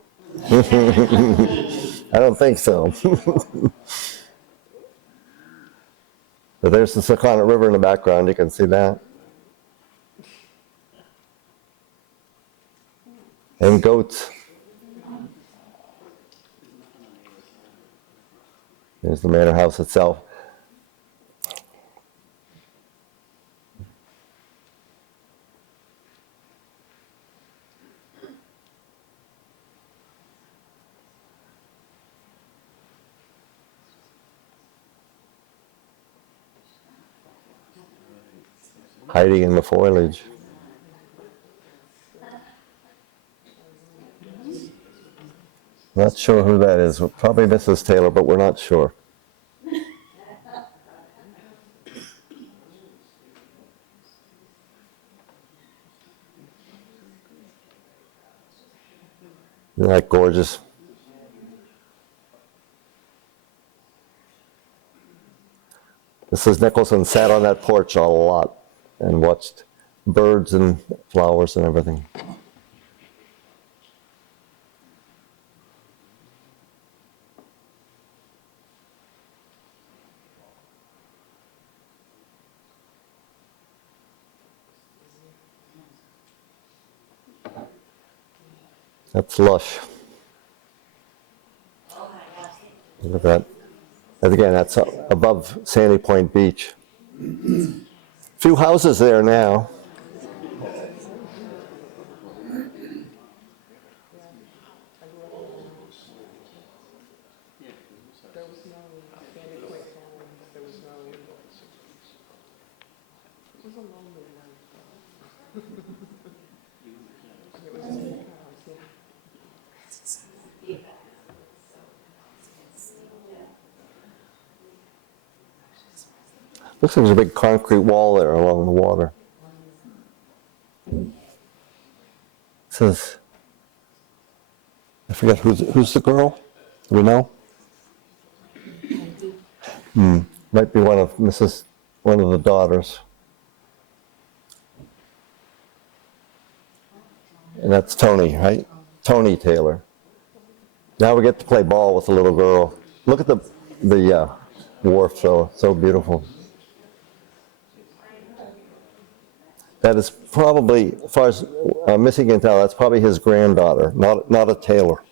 I don't think so. But there's the Sakonnet River in the background, you can see that. And goats. There's the manor house itself. hiding in the foliage. Not sure who that is. Probably Mrs. Taylor, but we're not sure. Isn't that gorgeous? Mrs. Nicholson sat on that porch a lot and watched birds and flowers and everything. That's lush. Look at that. And again, that's above Sandy Point Beach. Few houses there now. Looks like there's a big concrete wall there along the water. It says, I forget who's the girl. Do we know? Might be one of the daughters. And that's Tony, right? Tony Taylor. Now we get to play ball with the little girl. Look at the wharf, so beautiful. That is probably, as far as Missy can tell, that's probably his granddaughter, not a Taylor.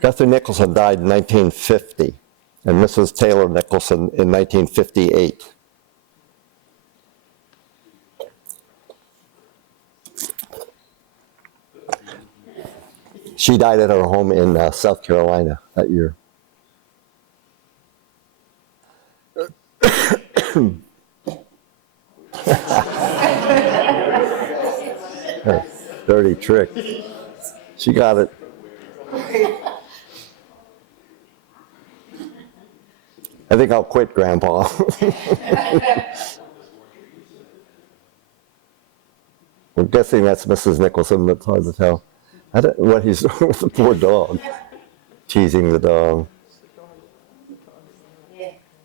Guthrie Nicholson died in 1950, and Mrs. Taylor Nicholson in 1958. She died at her home in South Carolina that year. Dirty trick. She got it. I think I'll quit, Grandpa. I'm guessing that's Mrs. Nicholson, but it's hard to tell. I don't know what he's doing with the poor dog. Teasing the dog.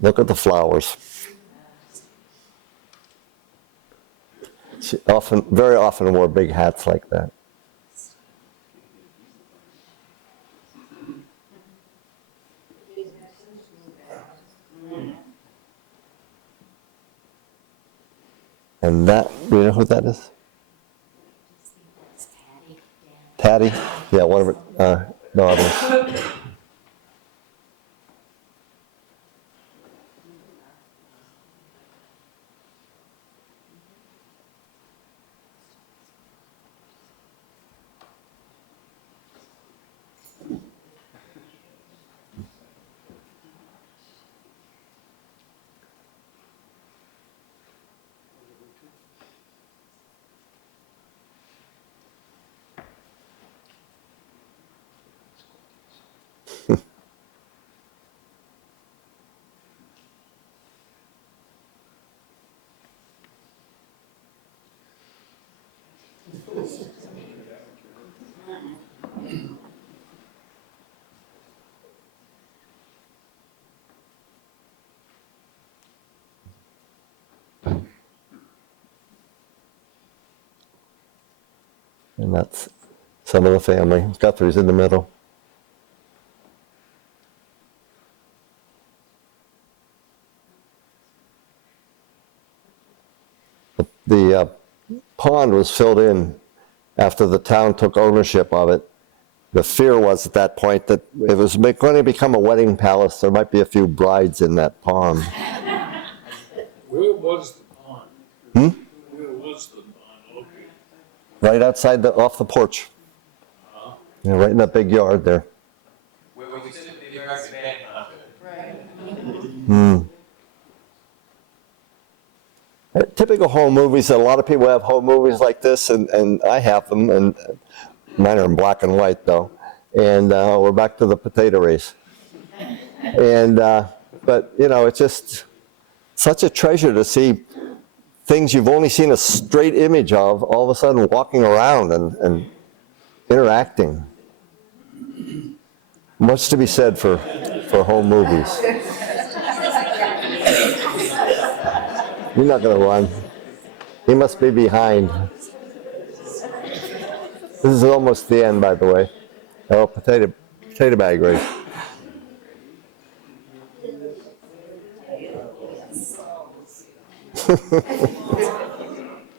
Look at the flowers. She very often wore big hats like that. And that, do you know who that is? Patty? Yeah, one of her daughters. And that's some of the family. Guthrie's in the middle. The pond was filled in after the town took ownership of it the fear was at that point that it was going to become a wedding palace. There might be a few brides in that pond. Where was the pond? Where was the pond located? Right outside off the porch. Yeah, right in that big yard there. Where we sit at the American Band Concert. Typical home movies, a lot of people have home movies like this, and I have them, and mine are in black and white though. And we're back to the potato race. And, but you know, it's just such a treasure to see things you've only seen a straight image of, all of a sudden walking around and interacting. Much to be said for home movies. You're not going to run. He must be behind. This is almost the end, by the way. Oh, potato bag race.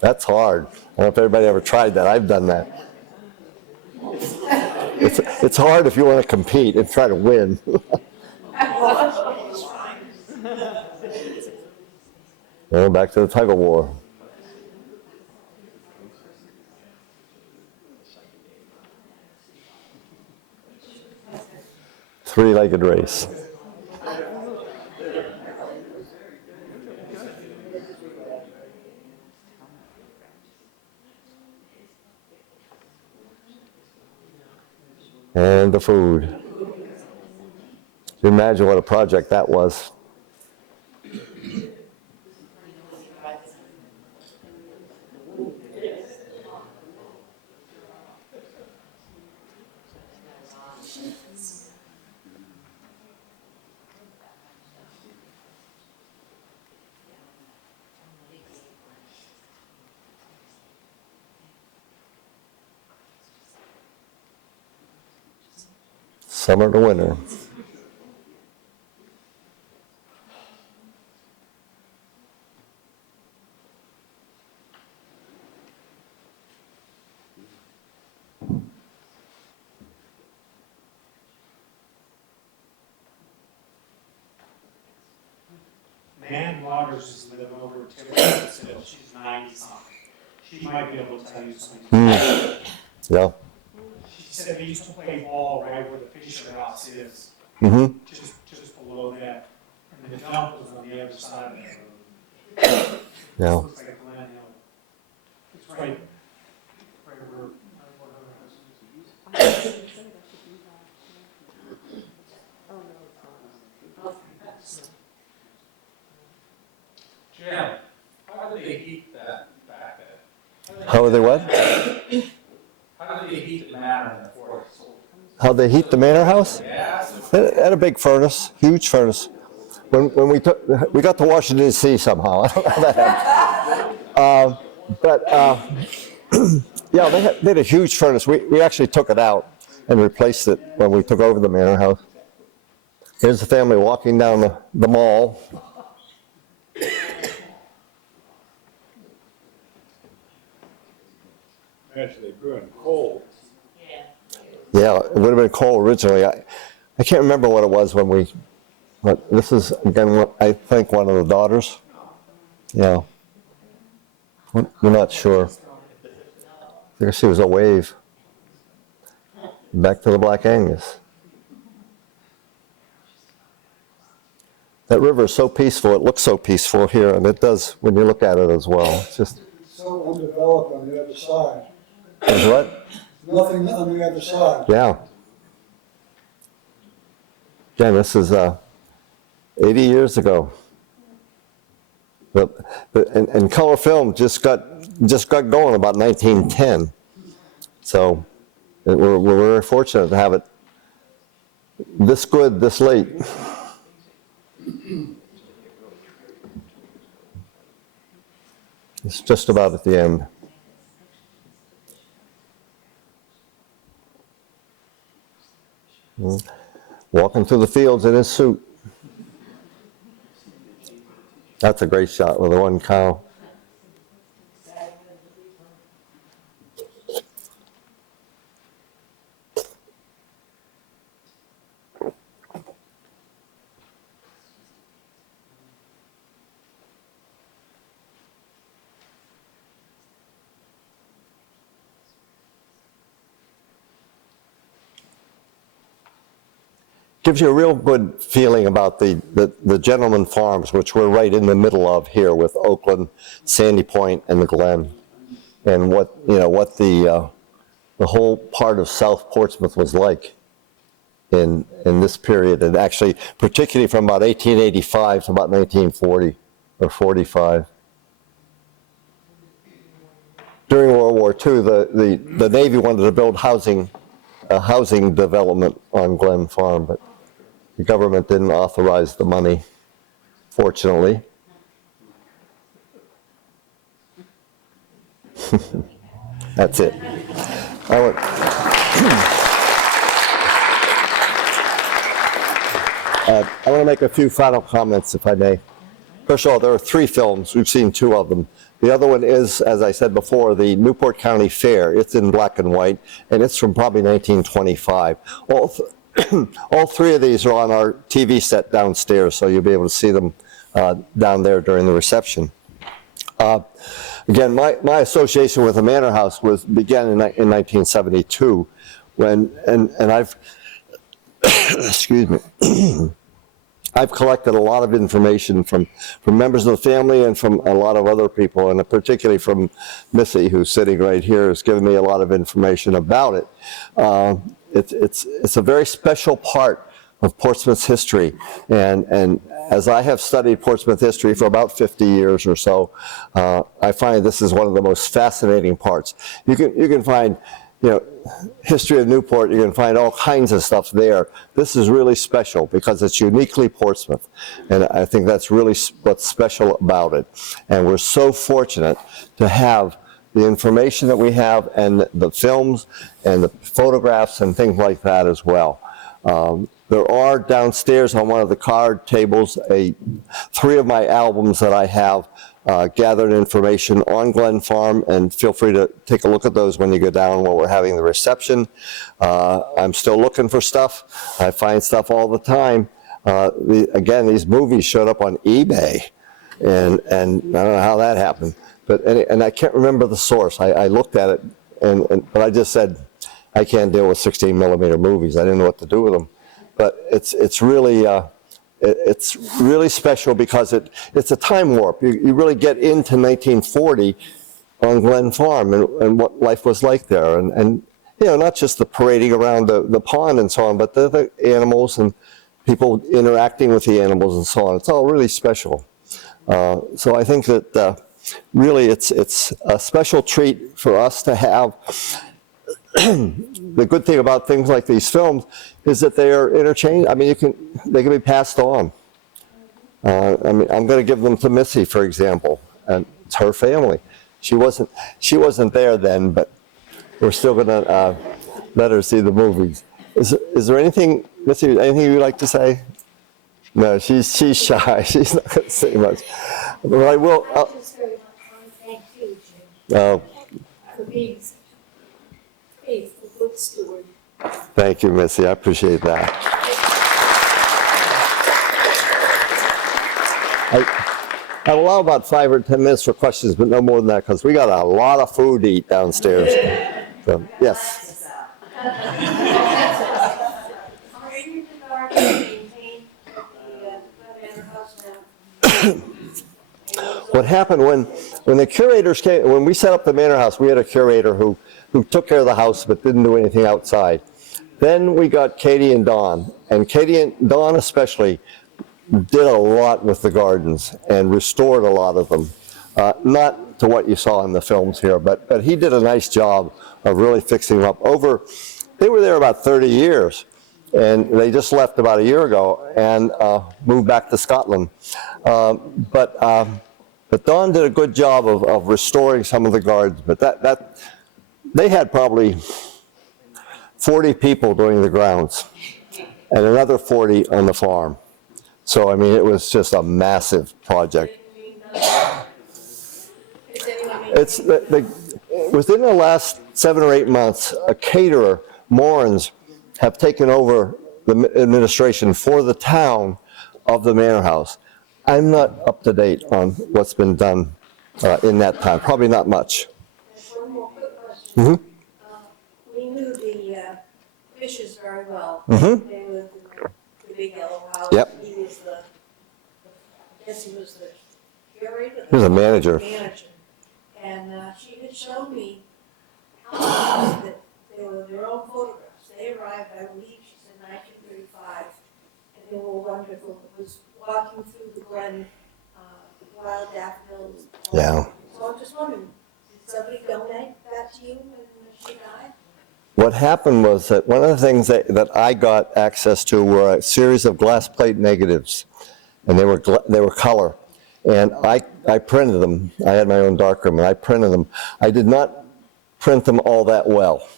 That's hard. I don't know if everybody ever tried that. I've done that. It's hard if you want to compete and try to win. Well, back to the tug of war. Three-legged race. And the food. Can you imagine what a project that was? Summer to winter. Nan Waters is living over at Timberville. She's 90 something. She might be able to tell you something. Yeah. She said they used to play ball right where the Fisher House is, Mm-hmm. just below that. And the dump was on the other side of that road. Yeah. Looks like Glen Hill. It's right where her house is. Jim, how do they heat that back then? How are they what? How do they heat the manor in the forest? How they heat the manor house? Yeah. At a big furnace, huge furnace. When we got to Washington D.C. somehow. I don't know how that happened. Yeah, they had a huge furnace. We actually took it out and replaced it when we took over the manor house. Here's the family walking down the mall. Actually burned coal. Yeah, it would have been coal originally. I can't remember what it was when we, but this is, again, I think one of the daughters. Yeah. We're not sure. There she was a wave. Back to the Black Angus. That river is so peaceful, it looks so peaceful here, and it does when you look at it as well. It's just, So undeveloped on the other side. there's what? Nothing on the other side. Yeah. Again, this is 80 years ago. And color film just got going about 1910. So we're very fortunate to have it this good, this late. It's just about at the end. Walking through the fields in his suit. That's a great shot with the one cow. gives you a real good feeling about the Gentleman Farms, which we're right in the middle of here with Oakland, Sandy Point, and the Glen, and what the whole part of South Portsmouth was like in this period, and actually particularly from about 1885 to about 1940 or 45. During World War II, the Navy wanted to build a housing development on Glen Farm, but the government didn't authorize the money, fortunately. That's it. I want to make a few final comments, if I may. First of all, there are 3 films. We've seen 2 of them. The other one is, as I said before, the Newport County Fair. It's in black and white, and it's from probably 1925. All 3 of these are on our TV set downstairs, so you'll be able to see them down there during the reception. Again, my association with the Manor House began in 1972, and I've excuse me. I've collected a lot of information from members of the family and from a lot of other people, and particularly from Missy, who's sitting right here, has given me a lot of information about it. It's a very special part of Portsmouth's history, and as I have studied Portsmouth history for about 50 years or so, I find this is one of the most fascinating parts. You can find, history of Newport, you can find all kinds of stuff there. This is really special because it's uniquely Portsmouth, and I think that's really what's special about it. And we're so fortunate to have the information that we have, and the films and the photographs and things like that as well. There are downstairs on one of the card tables 3 of my albums that I have gathered information on Glen Farm, and feel free to take a look at those when you go down while we're having the reception. I'm still looking for stuff. I find stuff all the time. Again, these movies showed up on eBay, and I don't know how that happened. But and I can't remember the source. I looked at it, but I just said, I can't deal with 16 millimeter movies. I didn't know what to do with them. But it's really special because it's a time warp. You really get into 1940 on Glen Farm and what life was like there, and not just the parading around the pond and so on, but the animals and people interacting with the animals and so on. It's all really special. So I think that really it's a special treat for us to have. The good thing about things like these films is that they are interchangeable. I mean, they can be passed on. I mean, I'm going to give them to Missy, for example, and it's her family. She wasn't there then, but we're still going to let her see the movies. Is there anything, Missy? Anything you'd like to say? No, she's shy. She's not going to say much. But I will. I just very much want to thank you, Jim, for being such a faithful, good steward. Thank you, Missy. I appreciate that. I allow about 5 or 10 minutes for questions, but no more than that, because we got a lot of food to eat downstairs. So, yes. Are you in regard to maintain the Manor House now? What happened when the curators came, when we set up the Manor House, we had a curator who took care of the house but didn't do anything outside. Then we got Katie and Don, and Katie and Don especially did a lot with the gardens and restored a lot of them. Not to what you saw in the films here, but he did a nice job of really fixing them up. They were there about 30 years, and they just left about a year ago and moved back to Scotland. But Don did a good job of restoring some of the gardens, but they had probably 40 people doing the grounds and another 40 on the farm. So, I mean, it was just a massive project. Within the last 7 or 8 months, a caterer, Moran's, have taken over the administration for the town of the Manor House. I'm not up to date on what's been done in that time. Probably not much. One more quick question. We knew the Fishes very well. They lived in big yellow house. Yep. He was I guess he was the curator. He was a manager. Manager. And she had shown me houses that they were their own photographs. They arrived, I believe, she said 1935, and they were wonderful. It was walking through the Glen, wild daffodils. Yeah. So I'm just wondering, did somebody donate that to you when she died? What happened was that one of the things that I got access to were a series of glass plate negatives, and they were color. And I printed them. I had my own darkroom, and I printed them. I did not print them all that well.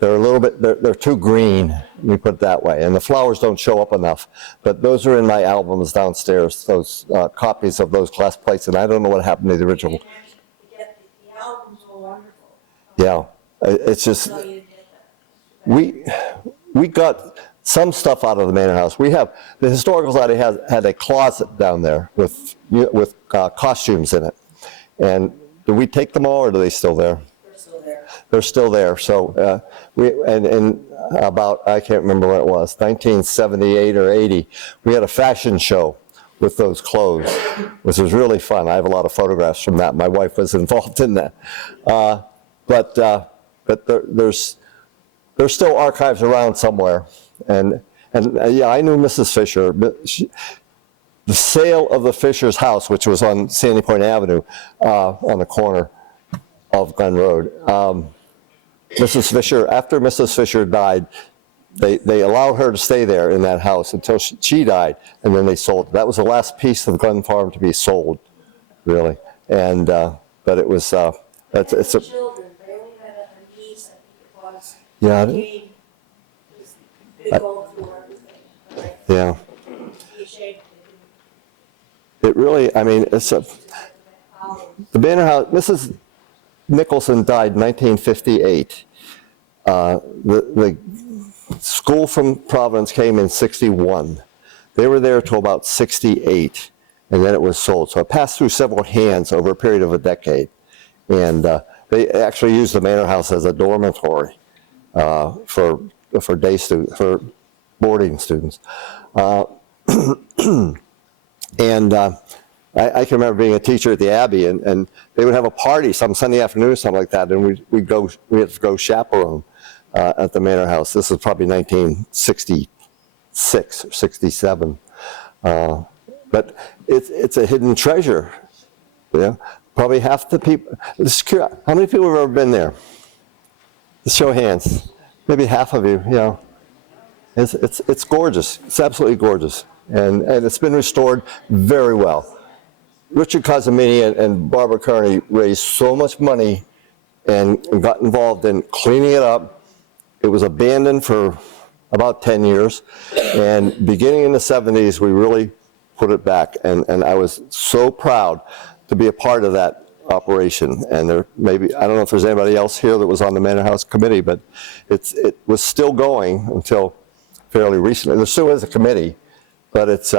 They're a little bit, they're too green, let me put it that way. And the flowers don't show up enough. But those are in my albums downstairs, those copies of those glass plates, and I don't know what happened to the original. The albums were wonderful. Yeah, it's just, So you didn't get that. we got some stuff out of the manor house. We have, the Historical Society had a closet down there with costumes in it. And do we take them all, or are they still there? They're still there. They're still there. So and about, I can't remember what it was, 1978 or 80, we had a fashion show with those clothes, which was really fun. I have a lot of photographs from that. My wife was involved in that. But there's still archives around somewhere. And yeah, I knew Mrs. Fisher. But the sale of the Fisher's house, which was on Sandy Point Avenue, on the corner of Glen Road. Mrs. Fisher, after Mrs. Fisher died, they allowed her to stay there in that house until she died, and then they sold it. That was the last piece of Glen Farm to be sold, really. And but it was it's a Children, they only had a niece, I think it was. yeah. Jane was big old through everything. Right? Yeah. Be ashamed It really, I mean, it's a, the manor house, Mrs. Nicholson died in 1958. The school from Providence came in 61. They were there till about 68, and then it was sold. So it passed through several hands over a period of a decade. And they actually used the manor house as a dormitory for boarding students. And I can remember being a teacher at the Abbey, and they would have a party some Sunday afternoon or something like that, and we had to go chaperone at the manor house. This was probably 1966 or 67. But it's a hidden treasure. Yeah, probably half the people. How many people have ever been there? Let's show of hands. Maybe half of you. Yeah, it's gorgeous. It's absolutely gorgeous. And it's been restored very well. Richard Cosimini and Barbara Kearney raised so much money and got involved in cleaning it up. It was abandoned for about 10 years. And beginning in the 70s, we really put it back. And I was so proud to be a part of that operation. And I don't know if there's anybody else here that was on the Manor House Committee, but it was still going until fairly recently. There still is a committee. But it's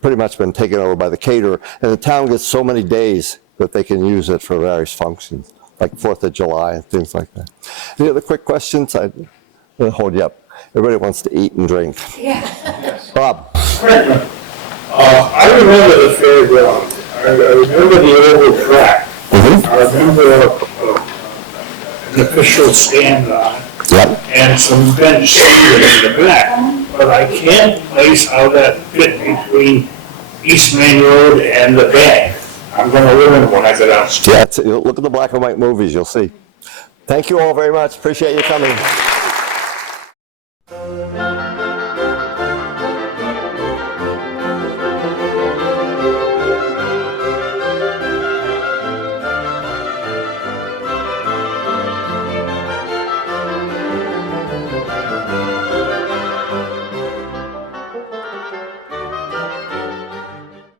pretty much been taken over by the caterer. And the town gets so many days that they can use it for various functions, like 4th of July and things like that. Any other quick questions? I'm going to hold you up. Everybody wants to eat and drink. Yeah. Bob? I remember the fairground. I remember the oval track. I remember an official stand on it. Yep. And some bench seating in the back. But I can't place how that fit between East Main Road and the bank. I'm going to learn when I get downstairs. Yeah, look at the black and white movies, you'll see. Thank you all very much. Appreciate you coming.